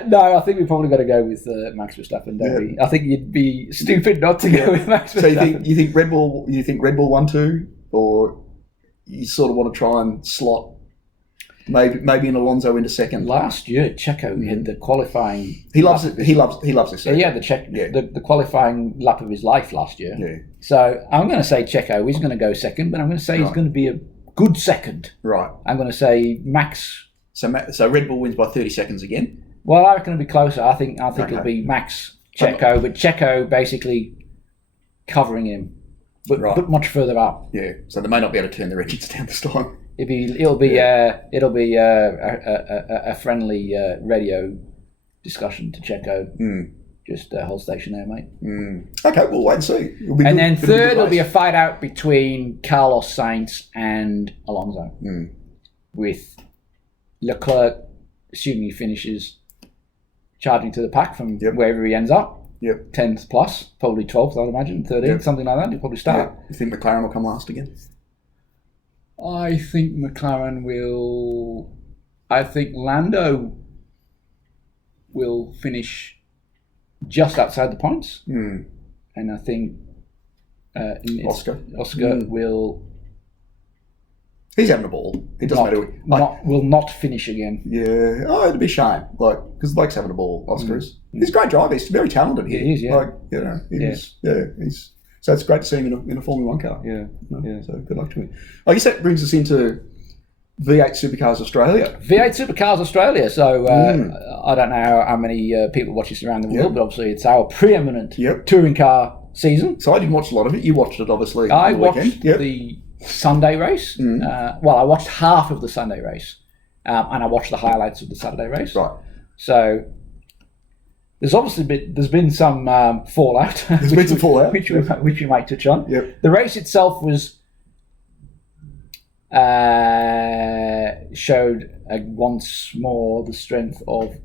No, I think we probably got to go with Max Verstappen, don't we? I think you'd be stupid not to go with Max Verstappen. So you think Red Bull 1-2, or you sort of want to try and slot maybe an Alonso into second? Last year, Checo had the qualifying. He loves it. He loves this. Yeah, the qualifying lap of his life last year. Yeah. So I'm going to say Checo. He's going to go second, but I'm going to say he's going to be a good second. Right. I'm going to say Max. So Red Bull wins by 30 seconds again? Well, I reckon it'll be closer. I think it'll be Max, Checo, but Checo basically covering him, but much further up. Yeah. So they may not be able to turn their engines down this time. It'll be a friendly radio discussion to Checo. Just hold station there, mate. Okay, we'll wait and see. And then third will be a fight out between Carlos Sainz and Alonso, with Leclerc assuming he finishes charging to the pack from Yep. wherever he ends up. Yep. 10th plus, probably 12th, I'd imagine, 13th, Yep. something like that. He'll probably start. You think McLaren will come last again? I think McLaren will. I think Lando will finish just outside the points, and I think Oscar will. He's having a ball. It doesn't matter. Will not finish again. Yeah. Oh, it'd be a shame. Because Blake's having a ball. Oscar is. He's a great driver. He's very talented here. He is. Yeah. So it's great to see him in a Formula One car. Yeah. So good luck to him. I guess that brings us into V8 Supercars Australia. V8 Supercars Australia. So I don't know how many people watch this around the world, but obviously it's our preeminent touring car season. So I didn't watch a lot of it. You watched it, obviously. I watched the Sunday race. I watched half of the Sunday race, and I watched the highlights of the Saturday race. Right. So there's been some fallout. There's been some fallout, which we might touch on. Yep. The race itself was showed once more the strength of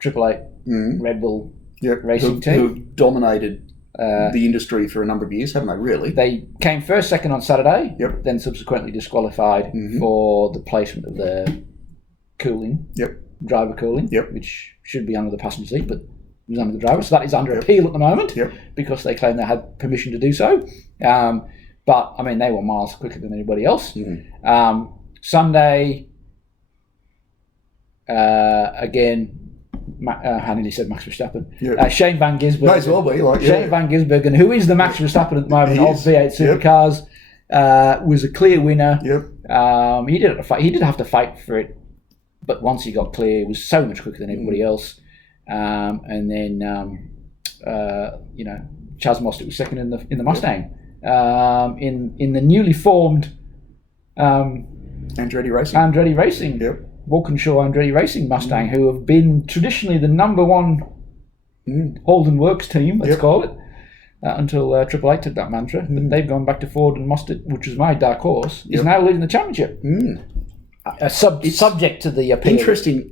Triple Eight Red Bull racing team, who dominated the industry for a number of years, haven't they? Really? They came first, second on Saturday. Yep. Then subsequently disqualified for the placement of their cooling. Yep. Driver cooling. Yep. Which should be under the passenger seat, but it was under the driver. So that is under appeal at the moment. Yep. Because they claim they had permission to do so. But I mean, they were miles quicker than anybody else. Sunday, again. I nearly said Max Verstappen. Yep. Shane Van Gisbergen. Might as well be. Shane Van Gisbergen, who is the Max Verstappen at the moment of V8 Supercars, was a clear winner. Yep. He did have to fight for it, but once he got clear, he was so much quicker than everybody else. And then, Chaz Mostert was second in the Mustang. In the newly formed Andretti Racing. Yep. Walkinshaw Andretti Racing Mustang, who have been traditionally the number one Holden Works team, let's call it, until Triple Eight took that mantra. But they've gone back to Ford, and Mostert, which was my dark horse, is now leading the championship. Subject to the appeal.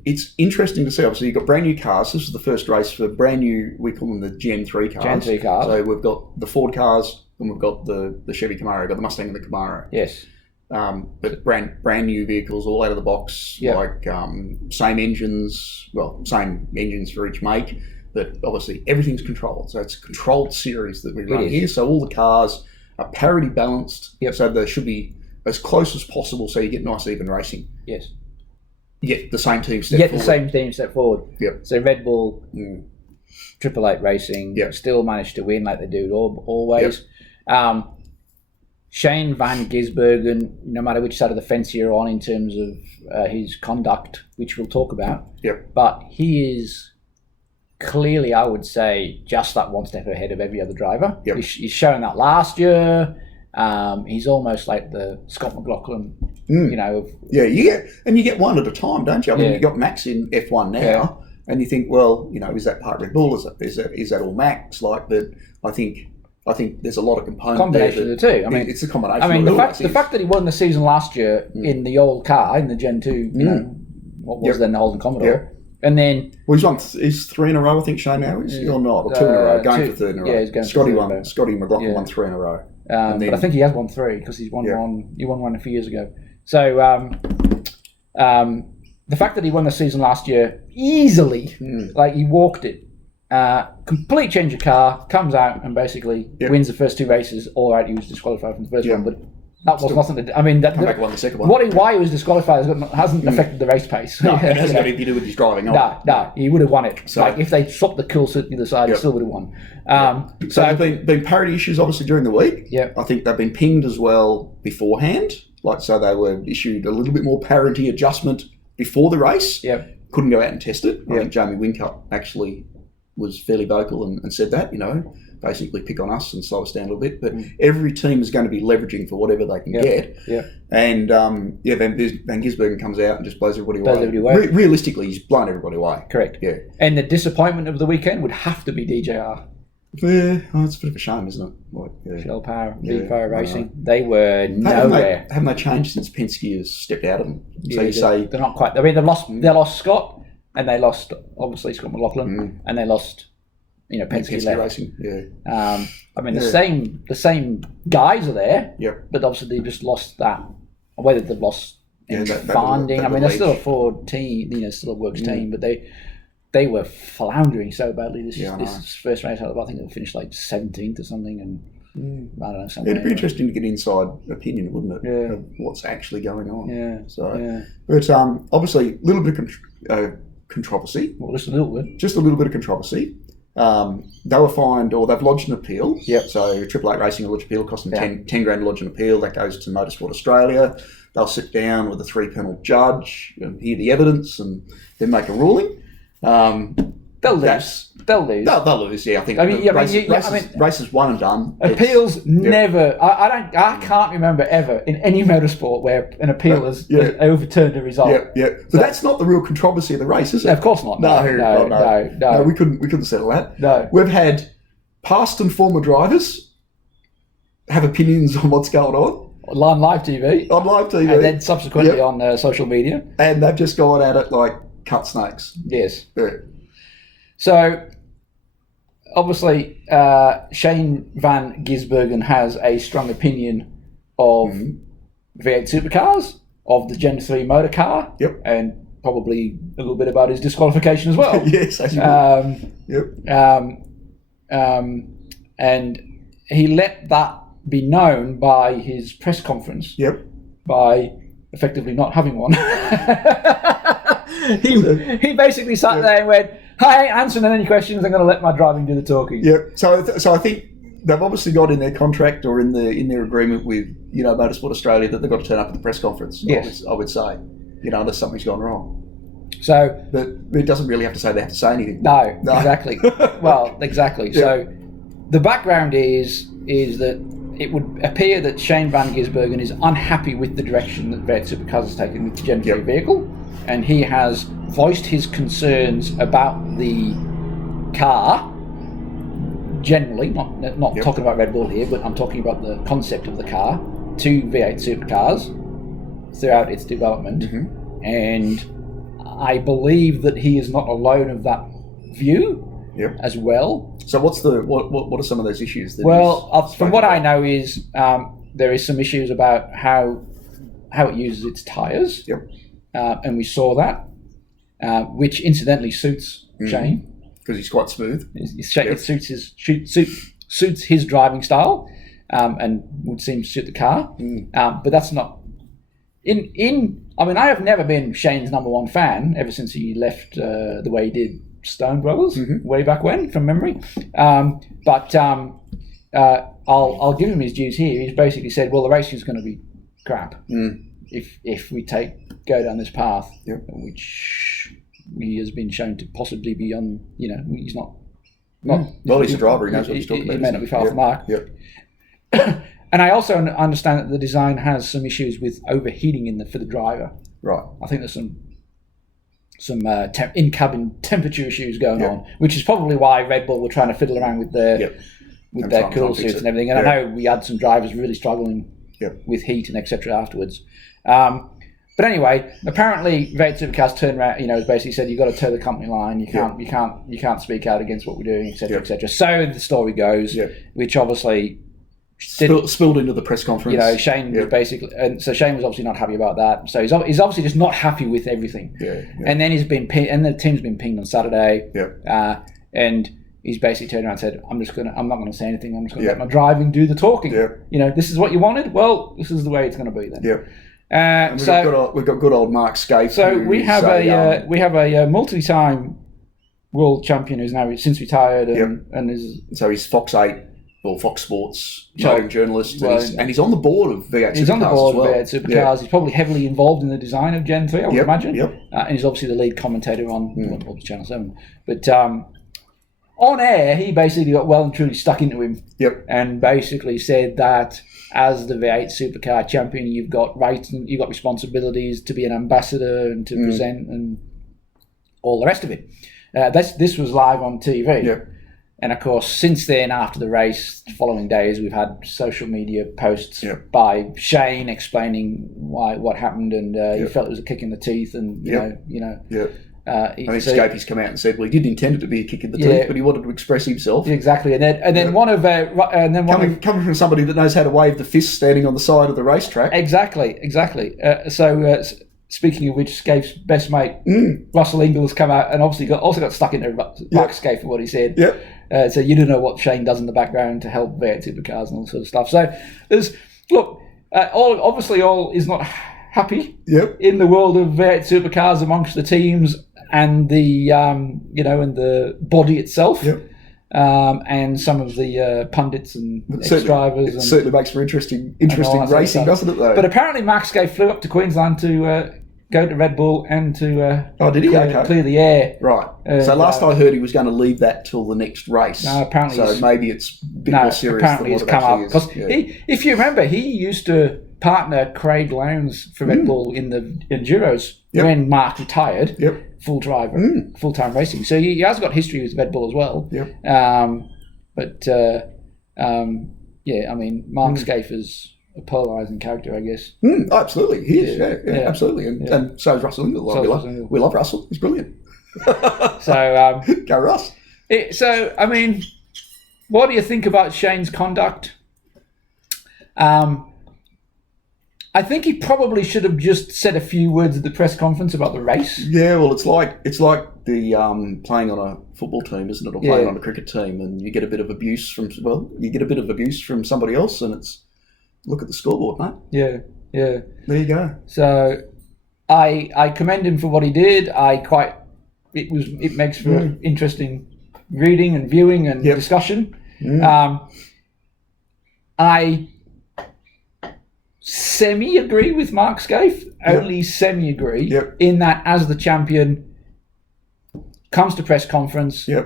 It's interesting to see. Obviously, you've got brand new cars. This is the first race for brand new, we call them the Gen 3 cars. Gen 3 cars. So we've got the Ford cars, and we've got the Chevy Camaro. We've got the Mustang and the Camaro. Yes. But brand new vehicles, all out of the box, same engines for each make, but obviously everything's controlled. So it's a controlled series that we run here. So all the cars are parity balanced, so they should be as close as possible so you get nice even racing. Yes. You get the same team step forward. Yep. So Red Bull, Triple Eight Racing still managed to win like they do always. Yep. Shane Van Gisbergen, no matter which side of the fence you're on in terms of his conduct, which we'll talk about, but he is clearly, I would say, just that one step ahead of every other driver. Yep. He's shown that last year. He's almost like the Scott McLaughlin, you get one at a time, don't you? I mean, you've got Max in F1 now, and you think, well, is that part Red Bull? Is that all Max? But I think there's a lot of combination of the two. I mean, it's a combination. I mean, the fact that he won the season last year in the old car, in the Gen 2, what was then the Holden Commodore, and then he's 3 in a row. I think Shane now is, or not, or 2 in a row, going for 3rd in a row. Yeah, he's going for 3 Scotty McLaughlin won 3 in a row. But I think he has won 3 because he's won one. He won one a few years ago. So the fact that he won the season last year easily, like he walked it. Complete change of car, comes out and basically wins the first 2 races. All right, he was disqualified from the first one, but that was nothing to do. I mean, won the second one. Why he was disqualified hasn't affected the race pace. No, it hasn't got anything to do with his driving. No, he would have won it. So, like if they swapped the kill suit to the other side, he still would have won. So there've been parity issues obviously during the week. Yeah, I think they've been pinged as well beforehand. So they were issued a little bit more parity adjustment before the race. Yeah, couldn't go out and test it. I think Jamie Whincup actually was fairly vocal and said that, basically pick on us and slow us down a little bit. But every team is going to be leveraging for whatever they can get. Yeah. And Van Gisbergen comes out and just blows everybody away. Realistically, he's blown everybody away. Correct. Yeah. And the disappointment of the weekend would have to be DJR. Yeah, it's a bit of a shame, isn't it? Shell Power, V-Power Racing. They were nowhere. Haven't they changed since Penske has stepped out of them? So you say they're not quite. I mean, they lost Scott. and they lost obviously Scott McLaughlin, and they lost Penske left. Racing. Yeah. I mean the same guys are there. Yep. But obviously they just lost that. Whether they've lost finding. I mean, they're still a Ford team, still a works team, but they were floundering so badly this first race. I think they finished like 17th or something, and I don't know. Something. It'd be interesting to get inside opinion, wouldn't it? Yeah. Of what's actually going on. Yeah. So, but obviously, a little bit of controversy. Well, just a little bit. Just a little bit of controversy. They were fined, or they've lodged an appeal. Yep. So Triple Eight Racing will lodge an appeal, costing 10 grand to lodge an appeal. That goes to Motorsport Australia. They'll sit down with a 3-panel judge and hear the evidence and then make a ruling. They'll lose. They'll lose. Yeah, I think. Race is one and done. Appeals never. I can't remember ever in any motorsport where an appeal has overturned a result. Yeah. But that's not the real controversy of the race, is it? Of course not. No. We couldn't settle that. No. We've had past and former drivers have opinions on what's going on. On live TV. And then subsequently on social media. And they've just gone at it like cut snakes. Yes. Yeah. So, obviously, Shane van Gisbergen has a strong opinion of V8 Supercars, of the Gen 3 motor car, and probably a little bit about his disqualification as well. Yes, as you and he let that be known by his press conference. By effectively not having one. he basically sat there and went, I ain't answering any questions, I'm going to let my driving do the talking. Yeah, so I think they've obviously got in their contract or in their agreement with Motorsport Australia that they've got to turn up at the press conference. Yes. I would say, unless something's gone wrong. So, but it doesn't really have to say they have to say anything. No. Exactly. Well, exactly. Yeah. So the background is that it would appear that Shane van Gisbergen is unhappy with the direction that V8 Supercars has taken with the Gen 3 vehicle, and he has voiced his concerns about the car generally, not talking about Red Bull here, but I'm talking about the concept of the car to V8 Supercars throughout its development. And I believe that he is not alone of that view as well. So what are some of those issues? From what I know is there is some issues about how it uses its tyres, and we saw that, which incidentally suits Shane because he's quite smooth. It suits his driving style, and would seem to suit the car. But that's not I mean, I have never been Shane's number one fan ever since he left the way he did Stone Brothers way back when, from memory. But I'll give him his dues here. He's basically said, well, the racing is going to be crap if we go down this path, which he has been shown to possibly be on. He's not. Well, he's a driver. He knows what he's talking about. He may not be far off the mark. And I also understand that the design has some issues with overheating for the driver. Right. I think there's some in-cabin temperature issues going on, which is probably why Red Bull were trying to fiddle around with their cool suits and everything. And I know we had some drivers really struggling with heat and etc. afterwards. But anyway, apparently V8 Supercars turned around, basically said you've got to toe the company line. You can't speak out against what we're doing, etc. etc. So the story goes, which obviously spilled into the press conference. Shane was basically, and so Shane was obviously not happy about that. So he's obviously just not happy with everything. And then and the team's been pinged on Saturday. And he's basically turned around and said, I'm not going to say anything. I'm just going to let my driving do the talking. This is what you wanted. Well, this is the way it's going to be then. We've got good old Mark Skaife. So we have a multi-time world champion who's now since retired and is. So he's Fox 8. Or Fox Sports motoring journalist, and he's on the board of V8 Supercars. He's on the board of V8 Supercars. He's probably heavily involved in the design of Gen 3, I would imagine. And he's obviously the lead commentator on Channel 7. But on air, he basically got well and truly stuck into him. And basically said that as the V8 Supercar champion, you've got rights and you've got responsibilities to be an ambassador and to present and all the rest of it. This was live on TV. And of course, since then, after the race, the following days, we've had social media posts by Shane explaining what happened, and he felt it was a kick in the teeth, and I think Skaife's come out and said, well, he didn't intend it to be a kick in the teeth, but he wanted to express himself. Exactly, and then coming from somebody that knows how to wave the fist standing on the side of the racetrack. Exactly. Speaking of which, Skaife's best mate Russell Ingall has come out and obviously got stuck into Mark Skaife for what he said. Yep. So you don't know what Shane does in the background to help V8 Supercars and all sort of stuff. So all is not happy. Yep. In the world of V8 Supercars amongst the teams and the and the body itself. Yep. And some of the pundits and ex-drivers. It certainly makes for interesting racing, doesn't it, though? But apparently Mark Skaife flew up to Queensland to go to Red Bull and to clear the air. Right. So last I heard he was going to leave that till the next race. No, apparently. So maybe it's a bit more serious apparently than what it's it come up. actually is. Because if you remember, he used to partner Craig Lowndes for Red Bull in the Enduros when Mark retired. Yep. Full driver, full-time racing. So he has got history with Red Bull as well. Yep. Mark Skaife is a polarising character, I guess. Absolutely, he is. Yeah, absolutely. And so is Russell Ingall. We love Russell. He's brilliant. So go Russ. What do you think about Shane's conduct? I think he probably should have just said a few words at the press conference about the race. Yeah, well, it's like the playing on a football team, isn't it, or playing on a cricket team, and you get a bit of abuse from somebody else, and it's look at the scoreboard, mate. Yeah. There you go. So, I commend him for what he did. It makes for interesting reading and viewing and discussion. I semi-agree with Mark Skaife, only semi-agree, in that as the champion comes to press conference, he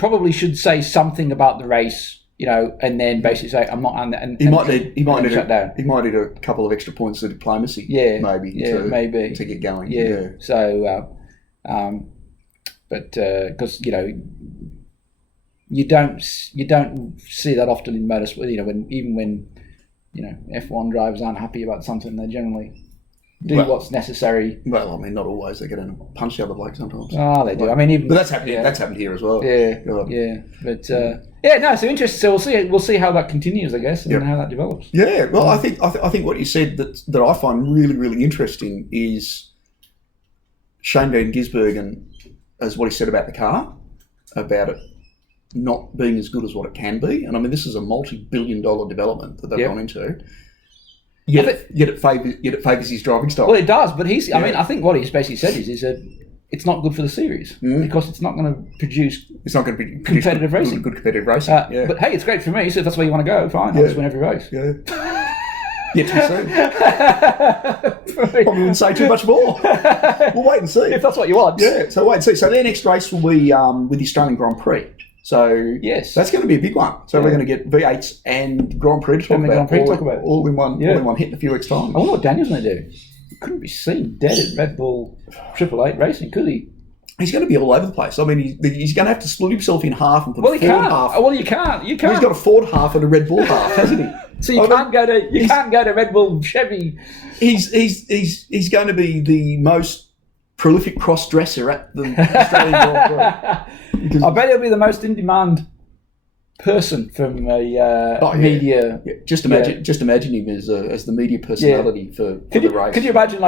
probably should say something about the race, and then basically say, I'm not, and he might need shut down. He might need a couple of extra points of diplomacy, maybe to get going. So, because you don't see that often in motorsport. When F1 drivers aren't happy about something, they generally do what's necessary. Well, I mean, not always. They get in and punch the other bloke sometimes. Oh, they do. But that's happened. That's happened here as well. But so interesting. So we'll see how that continues, I guess, and how that develops. Yeah. Well, I think what you said that I find really, really interesting is Shane Van Gisbergen, as what he said about the car, about it not being as good as what it can be. And I mean, this is a multi-billion-dollar development that they've gone into. Yet it favours his driving style. Well, it does, but he's. I mean, I think what he's basically said is that it's not good for the series because it's not going to produce. It's not going to be competitive racing. Good competitive racing. But hey, it's great for me. So if that's where you want to go, fine. I'll just win every race. Yeah. Yet to see. Probably wouldn't say too much more. We'll wait and see if that's what you want. Yeah. So wait and see. So their next race will be with the Australian Grand Prix. So that's going to be a big one. So we're going to get V8s and Grand Prix to talk about. All in one hit in a few weeks' time. I wonder what Daniel's going to do. He couldn't be seen dead at Red Bull 888 racing, could he? He's going to be all over the place. I mean, he's going to have to split himself in half and put a Ford half. Well, you can't. He's got a Ford half and a Red Bull half, hasn't he? So you can't go to Red Bull Chevy. He's going to be the most prolific cross-dresser at the Australian Grand Prix. I bet he'll be the most in-demand person from a media. Yeah. Just imagine him as the media personality for the race. Could you imagine,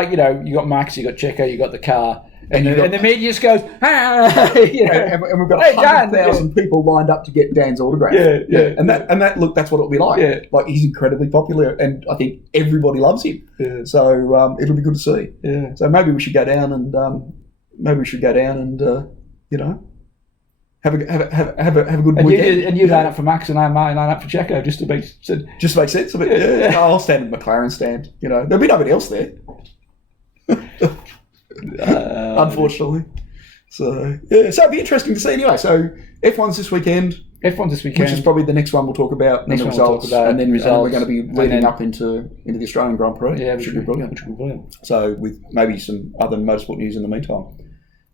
you got Max, you got Checo, you got the car, and the media just goes, and we've got 100,000 people lined up to get Dan's autograph. Yeah. And that look, that's what it'll be like. Yeah. Like, he's incredibly popular, and I think everybody loves him. Yeah. So it'll be good to see. Yeah. So maybe we should go down and have a good weekend. And you line up for Max, and I line up for Checo, just to make sense of it. Yeah. I'll stand at the McLaren stand. There'll be nobody else there. Unfortunately. So it'll be interesting to see anyway. So F1's this weekend. Which is probably the next one we'll talk about. And then we're going to be leading up into the Australian Grand Prix. Yeah, which should be brilliant. So with maybe some other motorsport news in the meantime.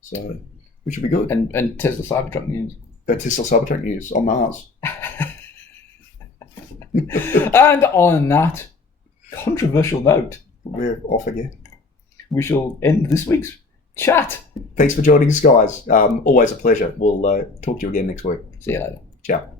So which will be good. And Tesla Cybertruck news. Tesla Cybertruck news on Mars. And on that controversial note, we're off again. we shall end this week's chat. Thanks for joining us, guys. Always a pleasure. We'll talk to you again next week. See you later. Ciao.